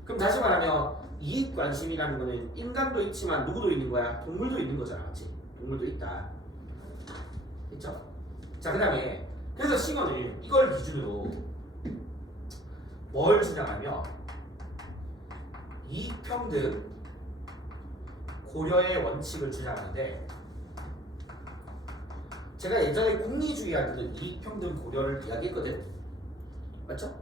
그럼 다시 말하면 이익 관심이라는 거는 인간도 있지만 누구도 있는 거야? 동물도 있는 거잖아, 맞지? 동물도 있다. 있죠? 자, 그 다음에 그래서 싱어는 이걸 기준으로 뭘 주장하며 이익평등 고려의 원칙을 주장하는데, 제가 예전에 공리주의 할 때도 이익평등 고려를 이야기했거든. 맞죠?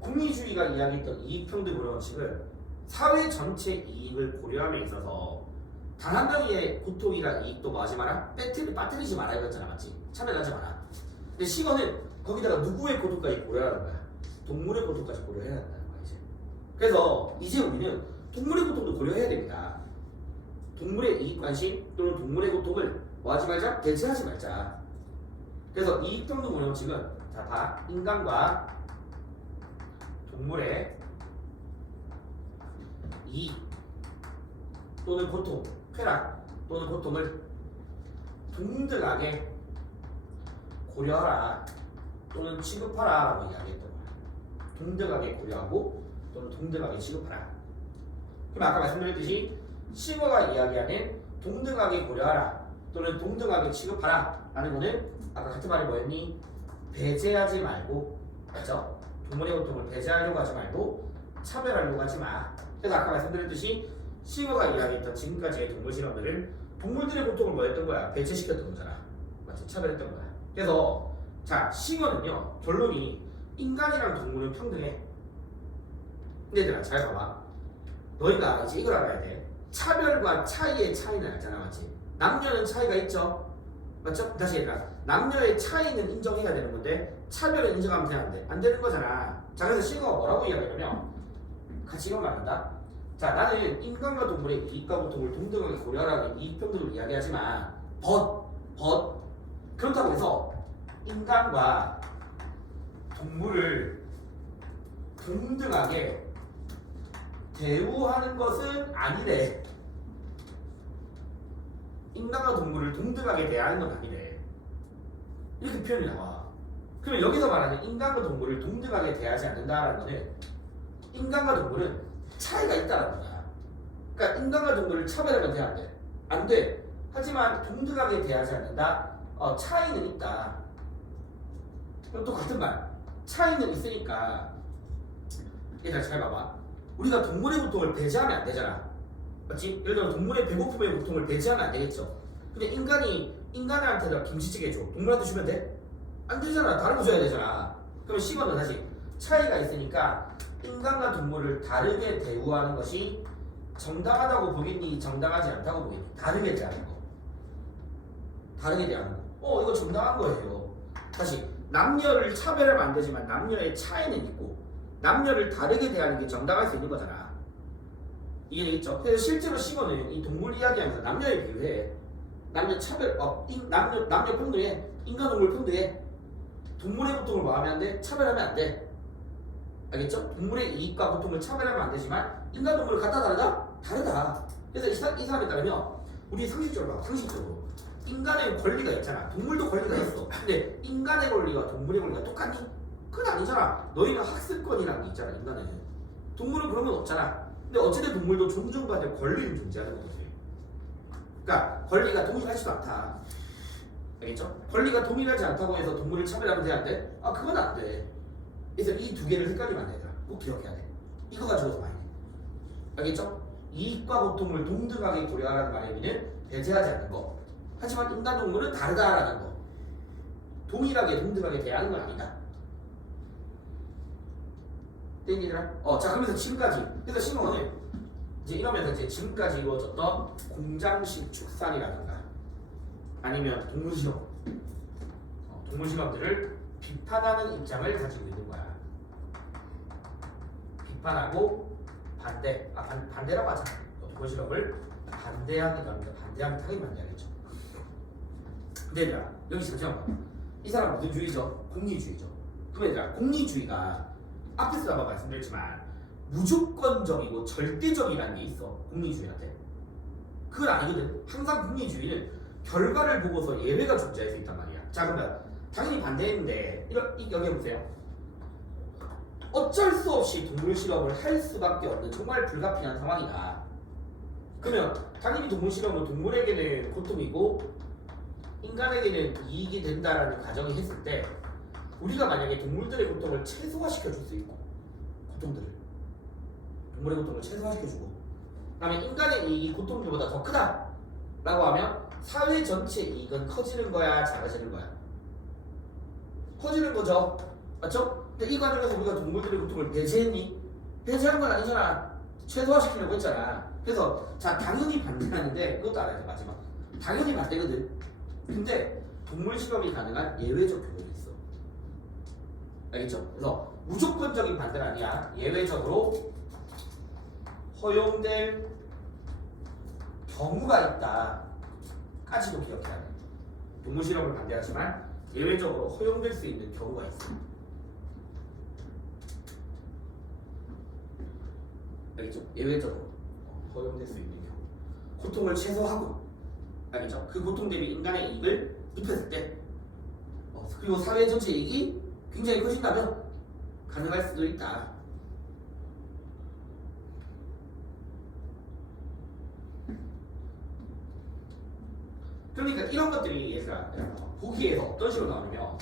공리주의가 이야기했던 이익평등 고려 원칙은 사회 전체 이익을 고려함에 있어서 단 한 명의 고통이나 이익도 뭐 하지 마라? 빠뜨리지 마라 이거잖아, 맞지? 차별하지 마라. 근데 싱어는 거기다가 누구의 고통까지 고려하는 거야? 동물의 고통까지 고려해야 한다는 거야, 이제. 그래서 이제 우리는 동물의 고통도 고려해야 됩니다. 동물의 이익 관심 또는 동물의 고통을 뭐 하지 말자? 대체하지 말자. 그래서 이익평등 고려 원칙은 자, 봐. 인간과 동물의 이익 또는 고통, 쾌락 또는 고통을 동등하게 고려하라 또는 취급하라 라고 이야기했던 거야. 동등하게 고려하고 또는 동등하게 취급하라. 그럼 아까 말씀드렸듯이 싱어가 이야기하는 동등하게 고려하라 또는 동등하게 취급하라 라는 거는 아까 같은 말이 뭐였니? 배제하지 말고, 맞죠? 동물의 고통을 배제하려고 하지 말고 차별하려고 하지 마. 그래서 아까 말씀드렸듯이 싱어가 이야기했던 지금까지의 동물 실험들은 동물들의 고통을 뭐 했던 거야? 배제시켰던 거잖아. 맞지? 차별했던 거야. 그래서 자, 싱어는요 결론이 인간이랑 동물은 평등해. 근데 얘들아 잘 봐봐. 너희가 이제 이걸 알아야 돼. 차별과 차이의 차이는 알잖아, 맞지? 남녀는 차이가 있죠. 맞죠? 다시 얘들아, 남녀의 차이는 인정해야 되는 건데 차별은 인정하면 그냥 안 돼. 안 되는 거잖아. 자, 그래서 싱어가 뭐라고 이야기하냐면 같이 이런 말 한다. 자, 나는 인간과 동물의 이익과 고통을 동등하게 고려하라는 이익평등을 이야기하지만 그렇다고 해서 인간과 동물을 동등하게 대우하는 것은 아니래. 인간과 동물을 동등하게 대하는 건 아니래. 이렇게 표현이 나와. 그럼 여기서 말하는 인간과 동물을 동등하게 대하지 않는다라는 거는 인간과 동물은 차이가 있다라는 거야. 그러니까 인간과 동물을 차별하면 돼, 안 돼? 안 돼. 하지만 동등하게 대하지 않는다. 차이는 있다. 그럼 또 같은 말. 차이는 있으니까 얘들아 잘 봐봐. 우리가 동물의 고통을 배제하면 안 되잖아. 맞지? 예를 들어 동물의 배고픔의 고통을 배제하면 안 되겠죠. 근데 인간한테다 김치찌개 줘. 동물한테 주면 돼? 안 되잖아. 다른 거 줘야 되잖아. 그러면 싱어는 다시 차이가 있으니까 인간과 동물을 다르게 대우하는 것이 정당하다고 보겠니? 정당하지 않다고 보겠니? 다르게 대하는 거. 다르게 대하는 거. 이거 정당한 거예요. 다시 남녀를 차별하면 안 되지만 남녀의 차이는 있고 남녀를 다르게 대하는 게 정당할 수 있는 거잖아. 이해되겠죠? 그래서 실제로 싱어는 이 동물 이야기하면서 남녀에 비유해. 남녀 차별, 남녀 평등해. 인간 동물 평등해. 동물의 고통을 뭐 하면 안 돼? 차별하면 안 돼. 알겠죠? 동물의 이익과 고통을 차별하면 안 되지만 인간 동물을 갖다 다르다? 다르다. 그래서 이 사람에 따르면 우리 상식적으로 봐. 상식적으로 인간의 권리가 있잖아. 동물도 권리가 있어. 근데 인간의 권리와 동물의 권리가 똑같니? 그건 아니잖아. 너희가 학습권이라는 게 있잖아. 인간은. 동물은 그런 건 없잖아. 근데 어쨌든 동물도 존중받을 권리는 존재하는 거지. 그러니까 권리가 동일하지도 않다. 알겠죠? 권리가 동일하지 않다고 해서 동물을 차별하면 돼, 안 돼? 그건 안 돼. 그래서 이 두 개를 헷갈리면 안 되더라. 꼭 기억해야 돼. 이거 가지고서 많이 해. 알겠죠? 이익과 고통을 동등하게 고려하라는 말의 의미는 배제하지 않는 거. 하지만 인간 동물은 다르다라는 거. 동일하게 동등하게 대하는 건 아니다. 땡기더라? 자, 그러면서 지금까지. 그래서 싱어는 이제 이러면서 이제 지금까지 이루어졌던 공장식 축산이라든가 아니면 동물 실험, 동물 실험들을 비판하는 입장을 가지고 있는 거야. 비판하고 반대라고 하잖아. 동물 실험을 반대하기도 합니다. 반대하면 당연히 반대하겠죠. 근데 얘들아 여기 잠시만 봐. 이 사람 무슨 주의죠? 공리주의죠. 그럼 얘들아 공리주의가 앞에서 아마 말씀드렸지만 무조건적이고 절대적이라는 게 있어. 공리주의한테. 그건 아니거든. 항상 공리주의는 결과를 보고서 예외가 존재할 수 있단 말이야. 자 그러면 당연히 반대했는데 여기 보세요. 어쩔 수 없이 동물 실험을 할 수밖에 없는 정말 불가피한 상황이다. 그러면 당연히 동물 실험은 동물에게는 고통이고 인간에게는 이익이 된다라는 가정이 했을 때 우리가 만약에 동물들의 고통을 최소화시켜 줄 수 있고 동물의 고통을 최소화시켜주고 그다음에 인간의 이익이 고통들보다 더 크다라고 하면 사회 전체 이익은 커지는 거야 작아지는 거야? 커지는 거죠. 맞죠? 근데 이 과정에서 우리가 동물들의 고통을 배제했니? 배제한 건 아니잖아. 최소화시키려고 했잖아. 그래서 자 당연히 반대하는데 그것도 알아야 돼. 마지막 당연히 반대거든. 근데 동물 실험이 가능한 예외적 경우도 있어. 알겠죠? 그래서 무조건적인 반대는 아니야. 예외적으로 허용될 경우가 있다까지도 기억해야 돼. 동물 실험을 반대하지만 예외적으로 허용될 수 있는 경우가 있어. 알겠죠? 예외적으로 허용될 수 있는 경우. 고통을 최소화하고, 알겠죠? 그 고통 대비 인간의 이익을 입혔을 때, 그리고 사회 전체 이익이 굉장히 커진다면 가능할 수도 있다. 그러니까 이런 것들이 얘들아 보기에서 어떤 식으로 나오냐면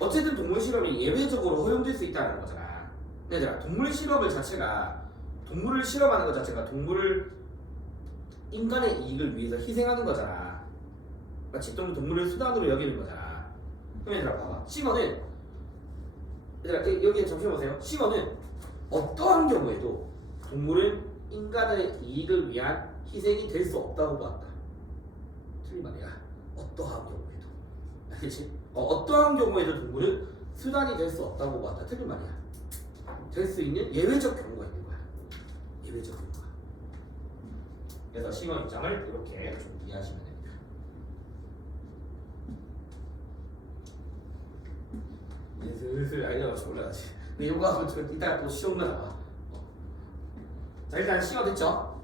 어쨌든 동물 실험이 예외적으로 허용될 수 있다는 거잖아. 얘들아 동물 실험을 자체가 동물을 실험하는 것 자체가 동물을 인간의 이익을 위해서 희생하는 거잖아. 마치 또는 동물을 수단으로 여기는 거잖아. 그럼 얘들아 봐봐. 싱어는 얘들아 여기 잠시만 보세요. 싱어는 어떠한 경우에도 동물은 인간의 이익을 위한 희생이 될 수 없다고 봤다. 틀린 말이야. 어떠한 경우에도. 알겠지? 어떠한 경우에도 동물은 수단이 될 수 없다고 봤다. 틀린 말이야. 될 수 있는 예외적 경우가 있는 거야. 예외적 경우가. 그래서 싱어 입장을 이렇게 좀 이해하시면 됩니다. 이제 슬슬 알려가지고 올라가지. 근데 이거 이따가 또 시험가 나와. 자 일단 싱어 됐죠?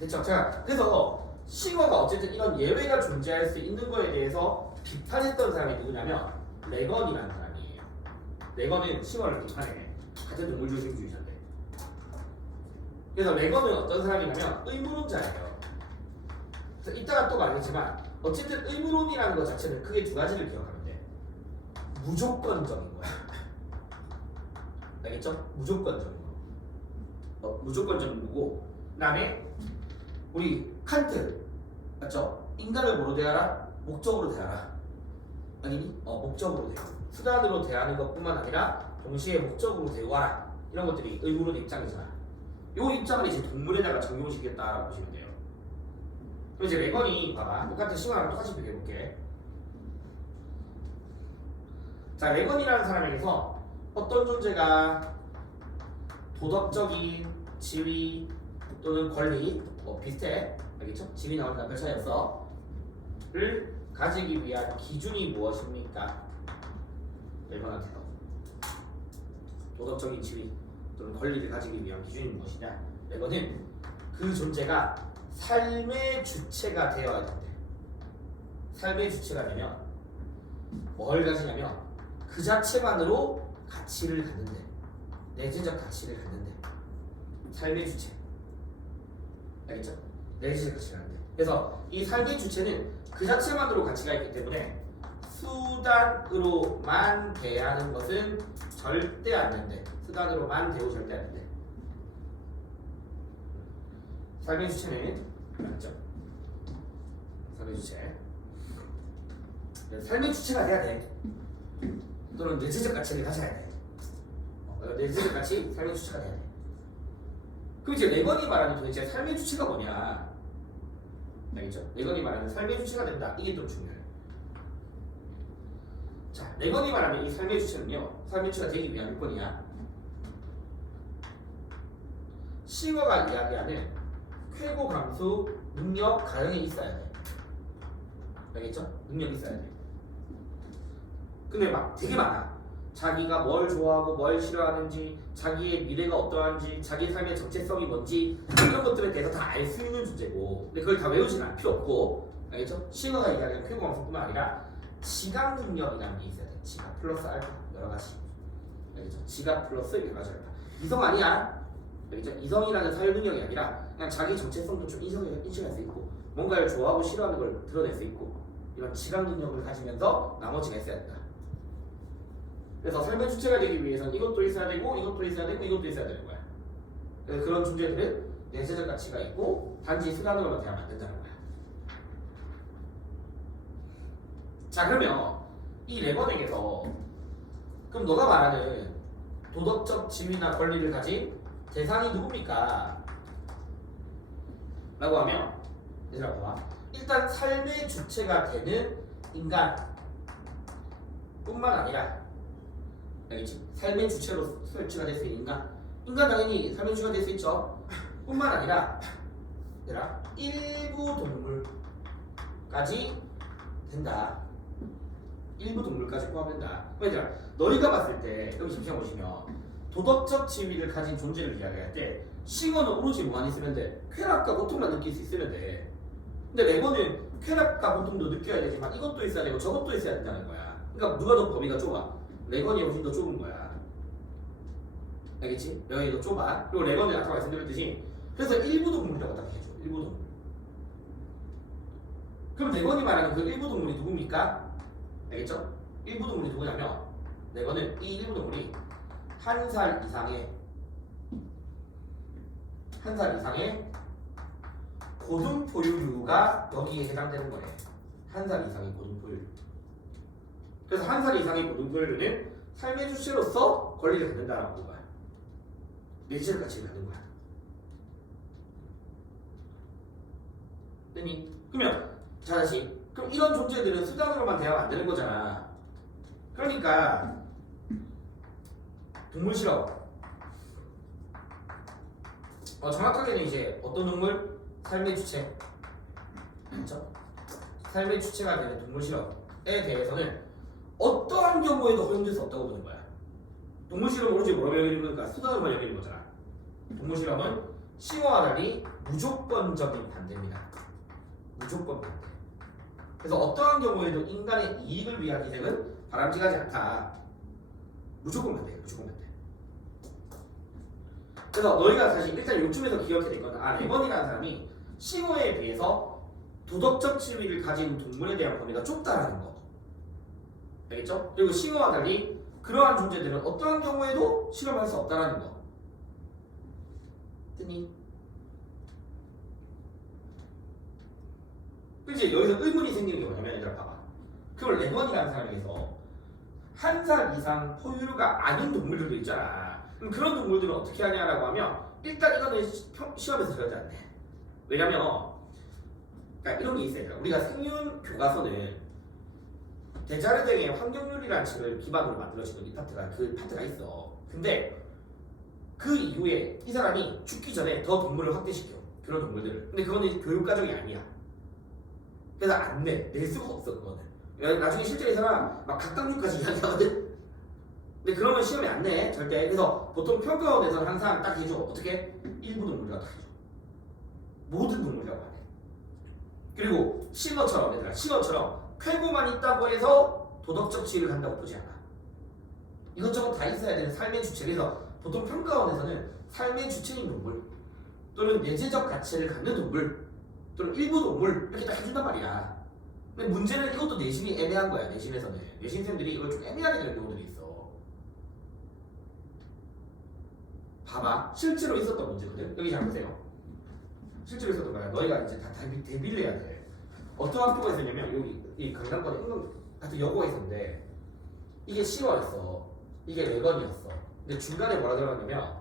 됐죠? 자 그래서 싱어가 어쨌든 이런 예외가 존재할 수 있는 거에 대해서 비판했던 사람이 누구냐면 레건이라는 사람이에요. 레건은 싱어를 비판해. 같은 동물중심주의자인데. 그래서 레건은 어떤 사람이냐면 의무론자예요. 그래서 이따가 또 말하겠지만 어쨌든 의무론이라는 것 자체는 크게 두 가지를 기억하면 돼. 무조건적인 거야. 알겠죠? 무조건적인 거. 무조건적인 거고 그 다음에 우리 칸트 맞죠? 인간을 뭐로 대하라? 목적으로 대하라. 아니니? 목적으로 대하. 수단으로 대하는 것뿐만 아니라 동시에 목적으로 대하라. 이런 것들이 의무론 입장이잖아. 이 입장을 이제 동물에다가 적용시키겠다라고 보시면 돼요. 그럼 이제 레건이 봐봐. 똑같은 싱어랑 똑같이 비교해볼게. 자, 레건이라는 사람에게서 어떤 존재가 도덕적인 지위 또는 권리 비슷해. 알겠죠? 지위 나오니까 별 차이 없어. 를 가지기 위한 기준이 무엇입니까? 레건한테서 도덕적인 지위 또는 권리를 가지기 위한 기준이 무엇이냐? 레건은 그 존재가 삶의 주체가 되어야 된대. 삶의 주체가 되면 뭘 가지냐면 그 자체만으로 가치를 갖는데. 내재적 가치를 갖는데. 삶의 주체. 알겠죠? 내재적 가치를 갖는데. 그래서 이 삶의 주체는 그 자체만으로 가치가 있기 때문에 수단으로만 대하는 것은 절대 안 된대. 수단으로만 대우 절대 안 된대. 삶의 주체는 맞죠? 삶의 주체. 삶의 주체가 돼야 돼. 또는 내재적 가치를 가져야 돼. 내재적 가치, 삶의 주체가 돼야 돼. 그럼 이제 레건이 말하는 도대체 삶의 주체가 뭐냐? 알겠죠? 레건이 말하는 삶의 주체가 된다. 이게 좀 중요해. 자, 레건이 말하는 이 삶의 주체는요. 삶의 주체가 되기 위한 요건이야. 싱어가 이야기하는 쾌고 감수 능력 가형이 있어야 돼. 알겠죠? 능력이 있어야 돼. 근데 막 되게 많아. 자기가 뭘 좋아하고 뭘 싫어하는지, 자기의 미래가 어떠한지, 자기 삶의 정체성이 뭔지 이런 것들에 대해서 다 알 수 있는 주제고, 근데 그걸 다 외우지는 않을 필요 없고, 알겠죠? 싱어가 이야기하는 쾌고 감수뿐만 아니라 지각 능력이라는 게 있어야 돼. 지각 플러스 알파 여러 가지. 알겠죠? 지각 플러스 여러 가지 알파. 이성 아니야. 알겠죠? 이성이라는 사유 능력이 아니라 그냥 자기 정체성도 좀 인식할 수 있고, 뭔가를 좋아하고 싫어하는 걸 드러낼 수 있고, 이런 지각 능력을 가지면서 나머지가 있어야 된다. 그래서 삶의 주체가 되기 위해서는 이것도 있어야 되고, 이것도 있어야 되고, 이것도 있어야 되는 거야. 그래서 그런 존재들은 내재적 가치가 있고 단지 수단으로만 대하면 안 된다는 거야. 자, 그러면 이 레번에게서 그럼 너가 말하는 도덕적 지위나 권리를 가진 대상이 누굽니까? 라고 하면 얘들아 봐봐. 일단 삶의 주체가 되는 인간 뿐만 아니라, 알겠지? 삶의 주체로 설치가 될 수 있는 인간 당연히 삶의 주체가 될 수 있죠. 뿐만 아니라 얘들아 일부 동물까지 된다. 일부 동물까지 포함된다. 얘들아 너희가 봤을 때 여기 잠시만 보시면 도덕적 지위를 가진 존재를 이야기할 때 싱어는 오로지 뭐만 있으면 돼? 쾌락과 고통만 느낄 수 있으면 돼. 근데 레버는 쾌락과 고통도 느껴야 되지만 이것도 있어야 되고 저것도 있어야 된다는 거야. 그러니까 누가 더 범위가 좁아? 레건이 훨씬 더 좁은 거야. 알겠지? 레건이 더 좁아. 그리고 레건은 아까 말씀드렸듯이 그래서 일부 동물이라고 딱 해줘. 일부 동물. 그럼 레건이 말하는 그 일부 동물이 누굽니까? 알겠죠? 일부 동물이 누구냐면 레건은 이 일부 동물이 한 살 이상의 고등포유류가 여기에 해당되는 거래. 한 살 이상의 고등포유류. 그래서 한 살 이상의 고등포유류는 삶의 주체로서 권리를 갖는다라고 보는 거야. 내재적 가치를 갖는 거야. 됐니? 그러면 자 다시 그럼 이런 존재들은 수단으로만 대하면 안 되는 거잖아. 그러니까 동물 실험 정확하게는 이제 어떤 동물? 삶의 주체. 그렇죠? 삶의 주체가 되는 동물 실험에 대해서는 어떠한 경우에도 허용될 수 없다고 보는 거야. 동물 실험을 오로지 뭐라고 여기는 거니까 수단으로만 여기는 거잖아. 동물 실험은 싱어와 달리 무조건적인 반대입니다. 무조건 반대. 그래서 어떠한 경우에도 인간의 이익을 위한 희생은 바람직하지 않다. 무조건 반대. 무조건 반대. 그래서 너희가 사실 일단 요즘에서 기억해야 될 건 레번이라는 사람이 싱어에 비해서 도덕적 지위를 가진 동물에 대한 범위가 좁다라는 거. 알겠죠? 그리고 싱어와 달리 그러한 존재들은 어떠한 경우에도 실험할 수 없다라는 거. 됐니? 그치? 여기서 의문이 생기는 게 뭐냐면 얘들아 봐봐. 그걸 레번이라는 사람에게서 한 살 이상 포유류가 아닌 동물들도 있잖아. 그럼 그런 동물들은 어떻게 하냐라고 하면 일단 이거는 시험에서 절대 안 돼. 왜냐면 그러니까 이런 게 있어요. 우리가 생윤 교과서는 데자르댕의 환경윤리라는 책을 기반으로 만들어진 이 파트가 그 파트가 있어. 근데 그 이후에 이 사람이 죽기 전에 더 동물을 확대시켜. 그런 동물들을. 근데 그거는 교육 과정이 아니야. 그래서 안 내. 낼 수가 없어 그거는. 나중에 실제 이 사람 막 각각류까지 이야기하거든. 근데 그러면 시험에 안 내. 절대. 그래서 보통 평가원에서는 항상 딱 해줘. 어떻게? 일부 동물이라고 딱 해줘. 모든 동물이라고 안 해. 그리고 싱어처럼 얘들아 싱어처럼 쾌고만 있다고 해서 도덕적 지위를 간다고 보지 않아. 이것저것 다 있어야 되는 삶의 주체. 그래서 보통 평가원에서는 삶의 주체인 동물 또는 내재적 가치를 갖는 동물 또는 일부 동물 이렇게 딱 해준단 말이야. 근데 문제는 이것도 내신이 애매한 거야. 내신에서는 내신생들이 이걸 좀 애매하게 되는 경우들이 있어. 봐봐. 실제로 있었던 문제거든. 여기 잘 보세요. 실제로 있었던 거야. 너희가 이제 다 대비를 해야 돼. 어떤 학교가 있었냐면 여기 이 강남권에 인근 같은 여고가 있었는데 이게 10월이었어. 이게 레건이었어. 근데 중간에 뭐라 들어갔냐면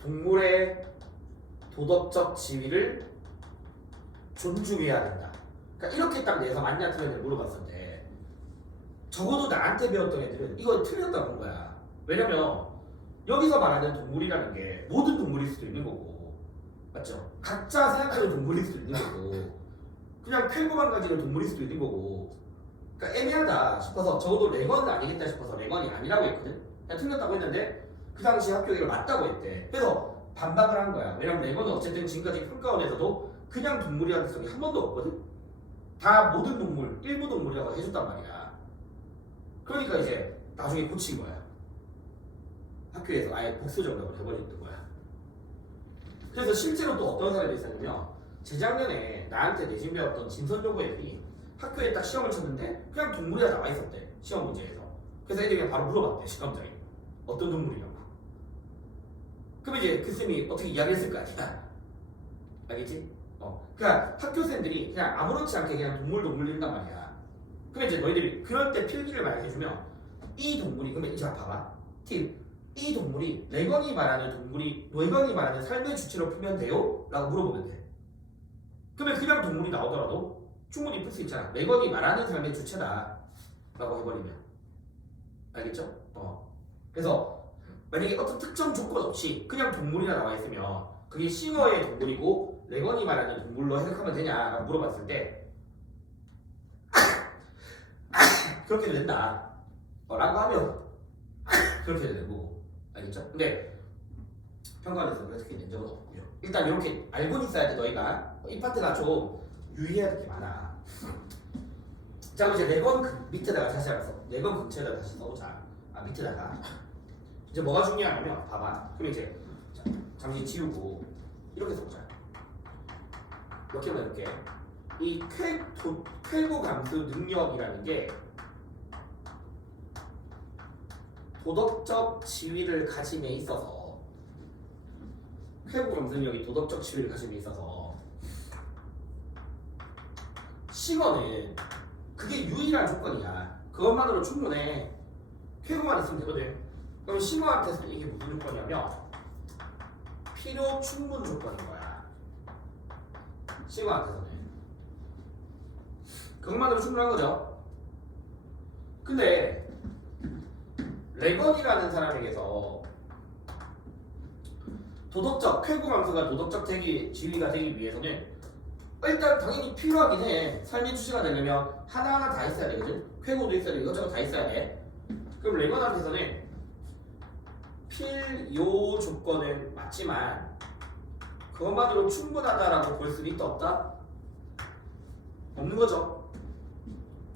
동물의 도덕적 지위를 존중해야 된다. 그러니까 이렇게 딱 내서 맞냐 틀렸냐 물어봤었는데 적어도 나한테 배웠던 애들은 이거 틀렸다고 본 거야. 왜냐면 여기서 말하는 동물이라는 게 모든 동물일 수도 있는 거고, 맞죠? 각자 생각하는 동물일 수도 있는 거고, 그냥 쾌고만 가지는 동물일 수도 있는 거고, 그러니까 애매하다 싶어서 적어도 레건은 아니겠다 싶어서 레건이 아니라고 했거든. 그냥 틀렸다고 했는데 그 당시 학교 얘기를 맞다고 했대. 그래서 반박을 한 거야. 왜냐면 레건은 어쨌든 지금까지 평가원에서도 그냥 동물이라는 소리 한 번도 없거든. 다 모든 동물, 일부 동물이라고 해줬단 말이야. 그러니까 이제 나중에 고친 거야. 학교에서 아예 복수 정답을 해버렸던 거야. 그래서 실제로 또 어떤 사람이 있었냐면 재작년에 나한테 내신 배웠던 진선여고 애들이 학교에 딱 시험을 쳤는데 그냥 동물이라 나와 있었대. 시험 문제에서. 그래서 애들이 그냥 바로 물어봤대. 시험장에. 어떤 동물이냐고. 그럼 이제 그 쌤이 어떻게 이야기를 했을 거 아니야. 알겠지? 그러니까 학교생들이 그냥 아무렇지 않게 그냥 동물 이런단 말이야. 그럼 이제 너희들이 그럴 때 필기를 만약에 해주면 이 동물이, 그러면 이제 봐봐. 팁. 이 동물이 레건이 말하는 동물이 레건이 말하는 삶의 주체로 풀면 돼요? 라고 물어보면 돼. 그러면 그냥 동물이 나오더라도 충분히 풀 수 있잖아. 레건이 말하는 삶의 주체다 라고 해버리면. 알겠죠? 그래서 만약에 어떤 특정 조건 없이 그냥 동물이라 나와 있으면 그게 싱어의 동물이고 레건이 말하는 동물로 해석하면 되냐라고 물어봤을 때 그렇게 된다 라고 하면 그렇게 되는 거고. 알겠죠? 근데 평가원에서 그렇게 낸 적은 없고요. 일단 이렇게 알고는 있어야 돼. 너희가 이 파트가 좀 유의해야 될 게 많아. 자, 그럼 이제 레건 밑에다가 다시 알아서 레건 근처에다 다시 써보자. 밑에다가 이제 뭐가 중요하냐면 봐봐. 그럼 이제 잠시 지우고 이렇게 써보자. 이렇게 하면 이렇게 이 쾌고 감수 능력이라는 게 도덕적 지위를 가짐에 있어서 쾌고 감수 능력이 도덕적 지위를 가짐에 있어서 시거는 그게 유일한 조건이야. 그것만으로 충분해. 쾌고만 있으면 되거든. 그럼 싱어한테서는 이게 무슨 조건이냐면 필요 충분 조건인 거야. 싱어한테서는 그것만으로 충분한 거죠. 근데 레건이라는 사람에게서 도덕적 쾌고 감수가 도덕적 지위가 되기 위해서는 일단 당연히 필요하긴 해. 삶의 주체가 되려면 하나하나 다 있어야 되거든. 쾌고도 있어야 돼. 이것저것 다 있어야 돼. 그럼 레건한테서는 필요 조건은 맞지만 그것만으로 충분하다라고 볼 수는 있다 없다? 없는 거죠.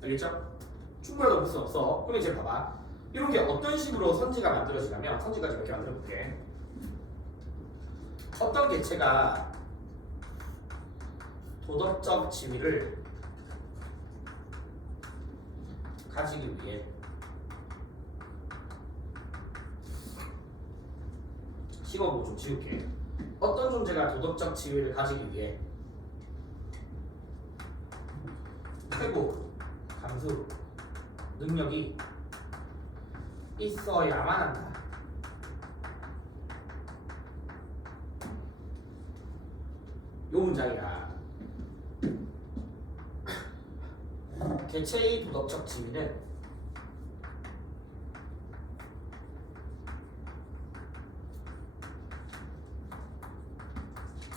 알겠죠? 충분하다고 볼 수는 없어. 그럼 이제 봐봐. 이런 게 어떤 식으로 선지가 만들어지냐면 선지까지 이렇게 만들어 볼게. 어떤 개체가 도덕적 지위를 가지기 위해 식어보고 좀 지울게. 어떤 존재가 도덕적 지위를 가지기 위해 쾌고 감수 능력이 있어야만 한다. 요 문장이야. 개체의 도덕적 지위는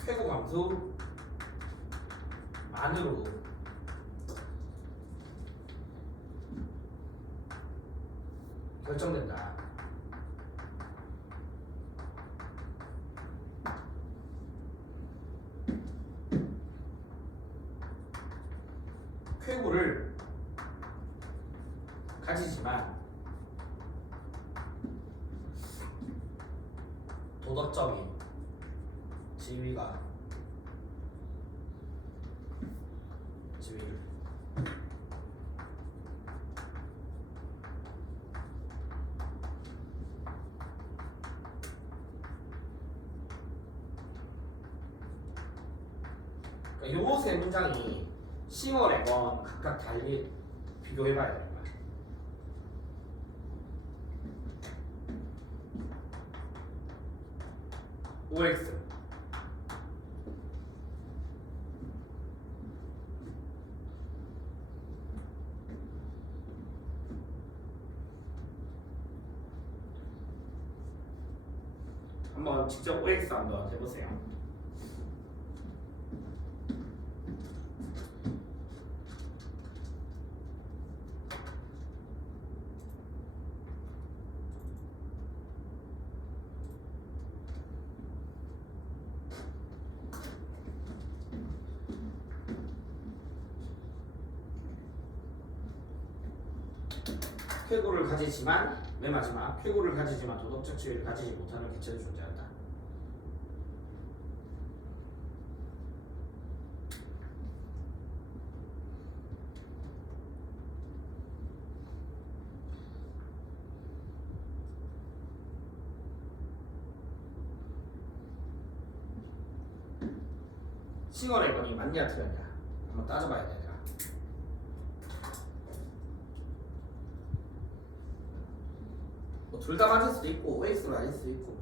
쾌고 감수만으로 결정된다. 쾌고를 가지지만 도덕적인 지위를 그러니까 요 세 문장이 싱어 레건 각각 달리 비교해봐야 되는 거야. OX 한번 직접 OX 한번 해보세요. 쾌고를 가지지만 맨 마지막 쾌고를 가지지만 도덕적 지위를 가지지 못하는 개체도 존재한다. 싱어의 건이 맞냐 틀렸냐 한번 따져봐야 돼. 둘 다 맞을 수도 있고 OX로 아닐 수도 있고.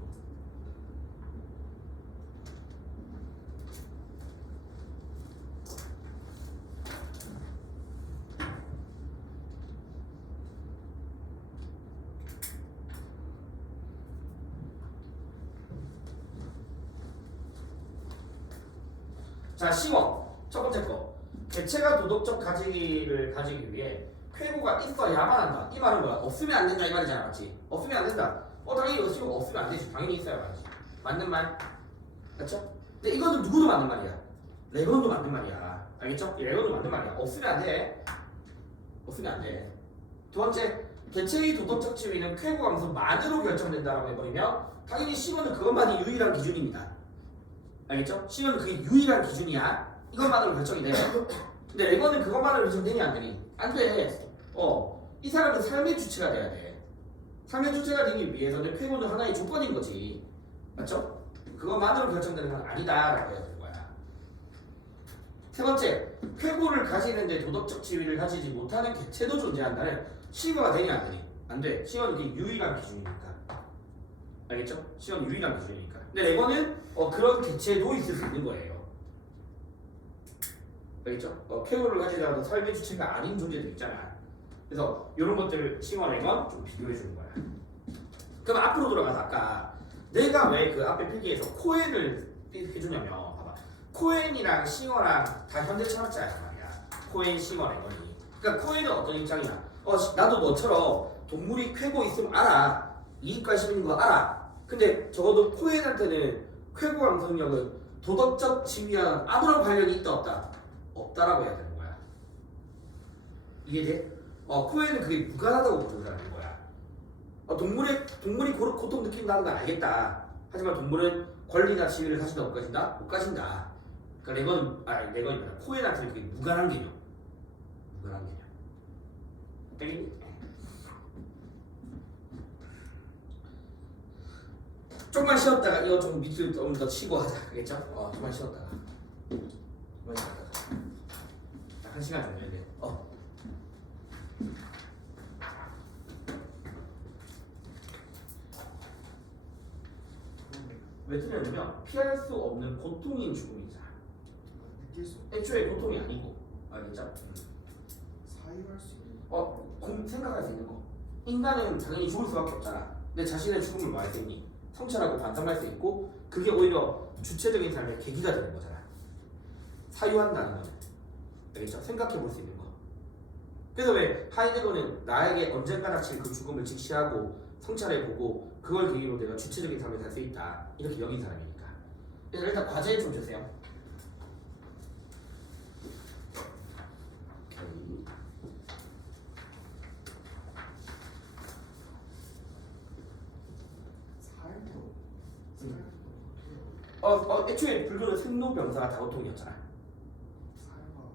자, 시원 첫 번째 거 개체가 도덕적 가치를 가지기 위해 쾌고가 있어야만 한다. 이 말은 뭐야? 없으면 안 된다 이 말이잖아, 맞지? 없으면 안 된다. 당연히 없으면 안 되지. 당연히 있어야 말이지. 맞는 말, 맞죠? 근데 이거는 누구도 맞는 말이야. 레건도 맞는 말이야. 알겠죠? 레건도 맞는 말이야. 없으면 안 돼. 없으면 안 돼. 두 번째, 개체의 도덕적 지위는 쾌고 감소만으로 결정된다라고 해버리면 당연히 시원은 그것만이 유일한 기준입니다. 알겠죠? 시원은 그게 유일한 기준이야. 이것만으로 결정이 돼. 근데 레건은 그것만으로 결정되니 안 되니? 안 돼. 이 사람은 삶의 주체가 돼야 돼. 삶의 주체가 되기 위해서는 쾌고는 하나의 조건인 거지. 맞죠? 그것만으로 결정되는 건 아니다라고 해야 되는 거야. 세 번째, 쾌고를 가지는데 도덕적 지위를 가지지 못하는 개체도 존재한다는 시거가 되니 안 되니? 안 돼. 시거는 그게 유일한 기준이니까. 알겠죠? 시거는 유일한 기준이니까. 근데 레거는 그런 개체도 있을 수 있는 거예요. 알겠죠? 쾌고를 가지더라도 삶의 주체가 아닌 존재도 있잖아. 그래서 이런 것들을 싱어레건 좀 비교해 주는 거야. 그럼 앞으로 돌아가서 아까 내가 왜 그 앞에 필기에서 코엔을 해주냐면 봐봐. 코엔이랑 싱어랑 다 현대 철학자란 말이야. 코엔, 싱어, 레건이. 그러니까 코엔은 어떤 입장이야? 나도 너처럼 동물이 쾌고 있으면 알아. 이익관심 있는 거 알아. 근데 적어도 코엔한테는 쾌고 감성력은 도덕적 지위와 아무런 관련이 있다 없다? 없다라고 해야 되는 거야. 이해돼? 코에는 그게 무관하다고 보는다는 거야. 동물이 고통 느낀다는 건 알겠다. 하지만 동물은 권리나 지위를 가진다 못 가진다? 못 가진다. 그러니까 레건이다. 코에한테는 그게 무관한 개념. 무관한 개념. 땡이? 좀만 쉬었다가 이거 좀 밑을 좀 더 치고 하자. 알겠죠? 좀만 쉬었다가. 좀만 쉬었다가. 딱 1시간 정도 해야 돼. 왜 틀렸냐면 피할 수 없는 고통인 죽음이잖아. 애초에 고통이 아니고. 알겠죠? 사유할 수 있는 생각할 수 있는 거. 인간은 당연히 죽을 수밖에 없잖아. 내 자신의 죽음을 뭐 할 수 있니? 성찰하고 반성할 수 있고 그게 오히려 주체적인 삶의 계기가 되는 거잖아. 사유한다는 거는. 알겠죠? 생각해 볼 수 있는 거. 그래서 왜 하이데거는 나에게 언젠가 닥칠 그 죽음을 직시하고 성찰해보고 그걸 계기로 내가 주체적인 삶을 살 수 있다 이렇게 여긴 사람이니까. 그래서 일단 과제 좀 주세요. 애초에 불교는 생로병사가 다 고통이었잖아.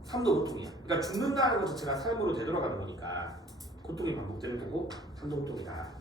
삶도 고통이야. 그러니까 죽는다는 것 자체가 삶으로 되돌아가는 거니까 고통이 반복되는 거고 삶도 고통이다.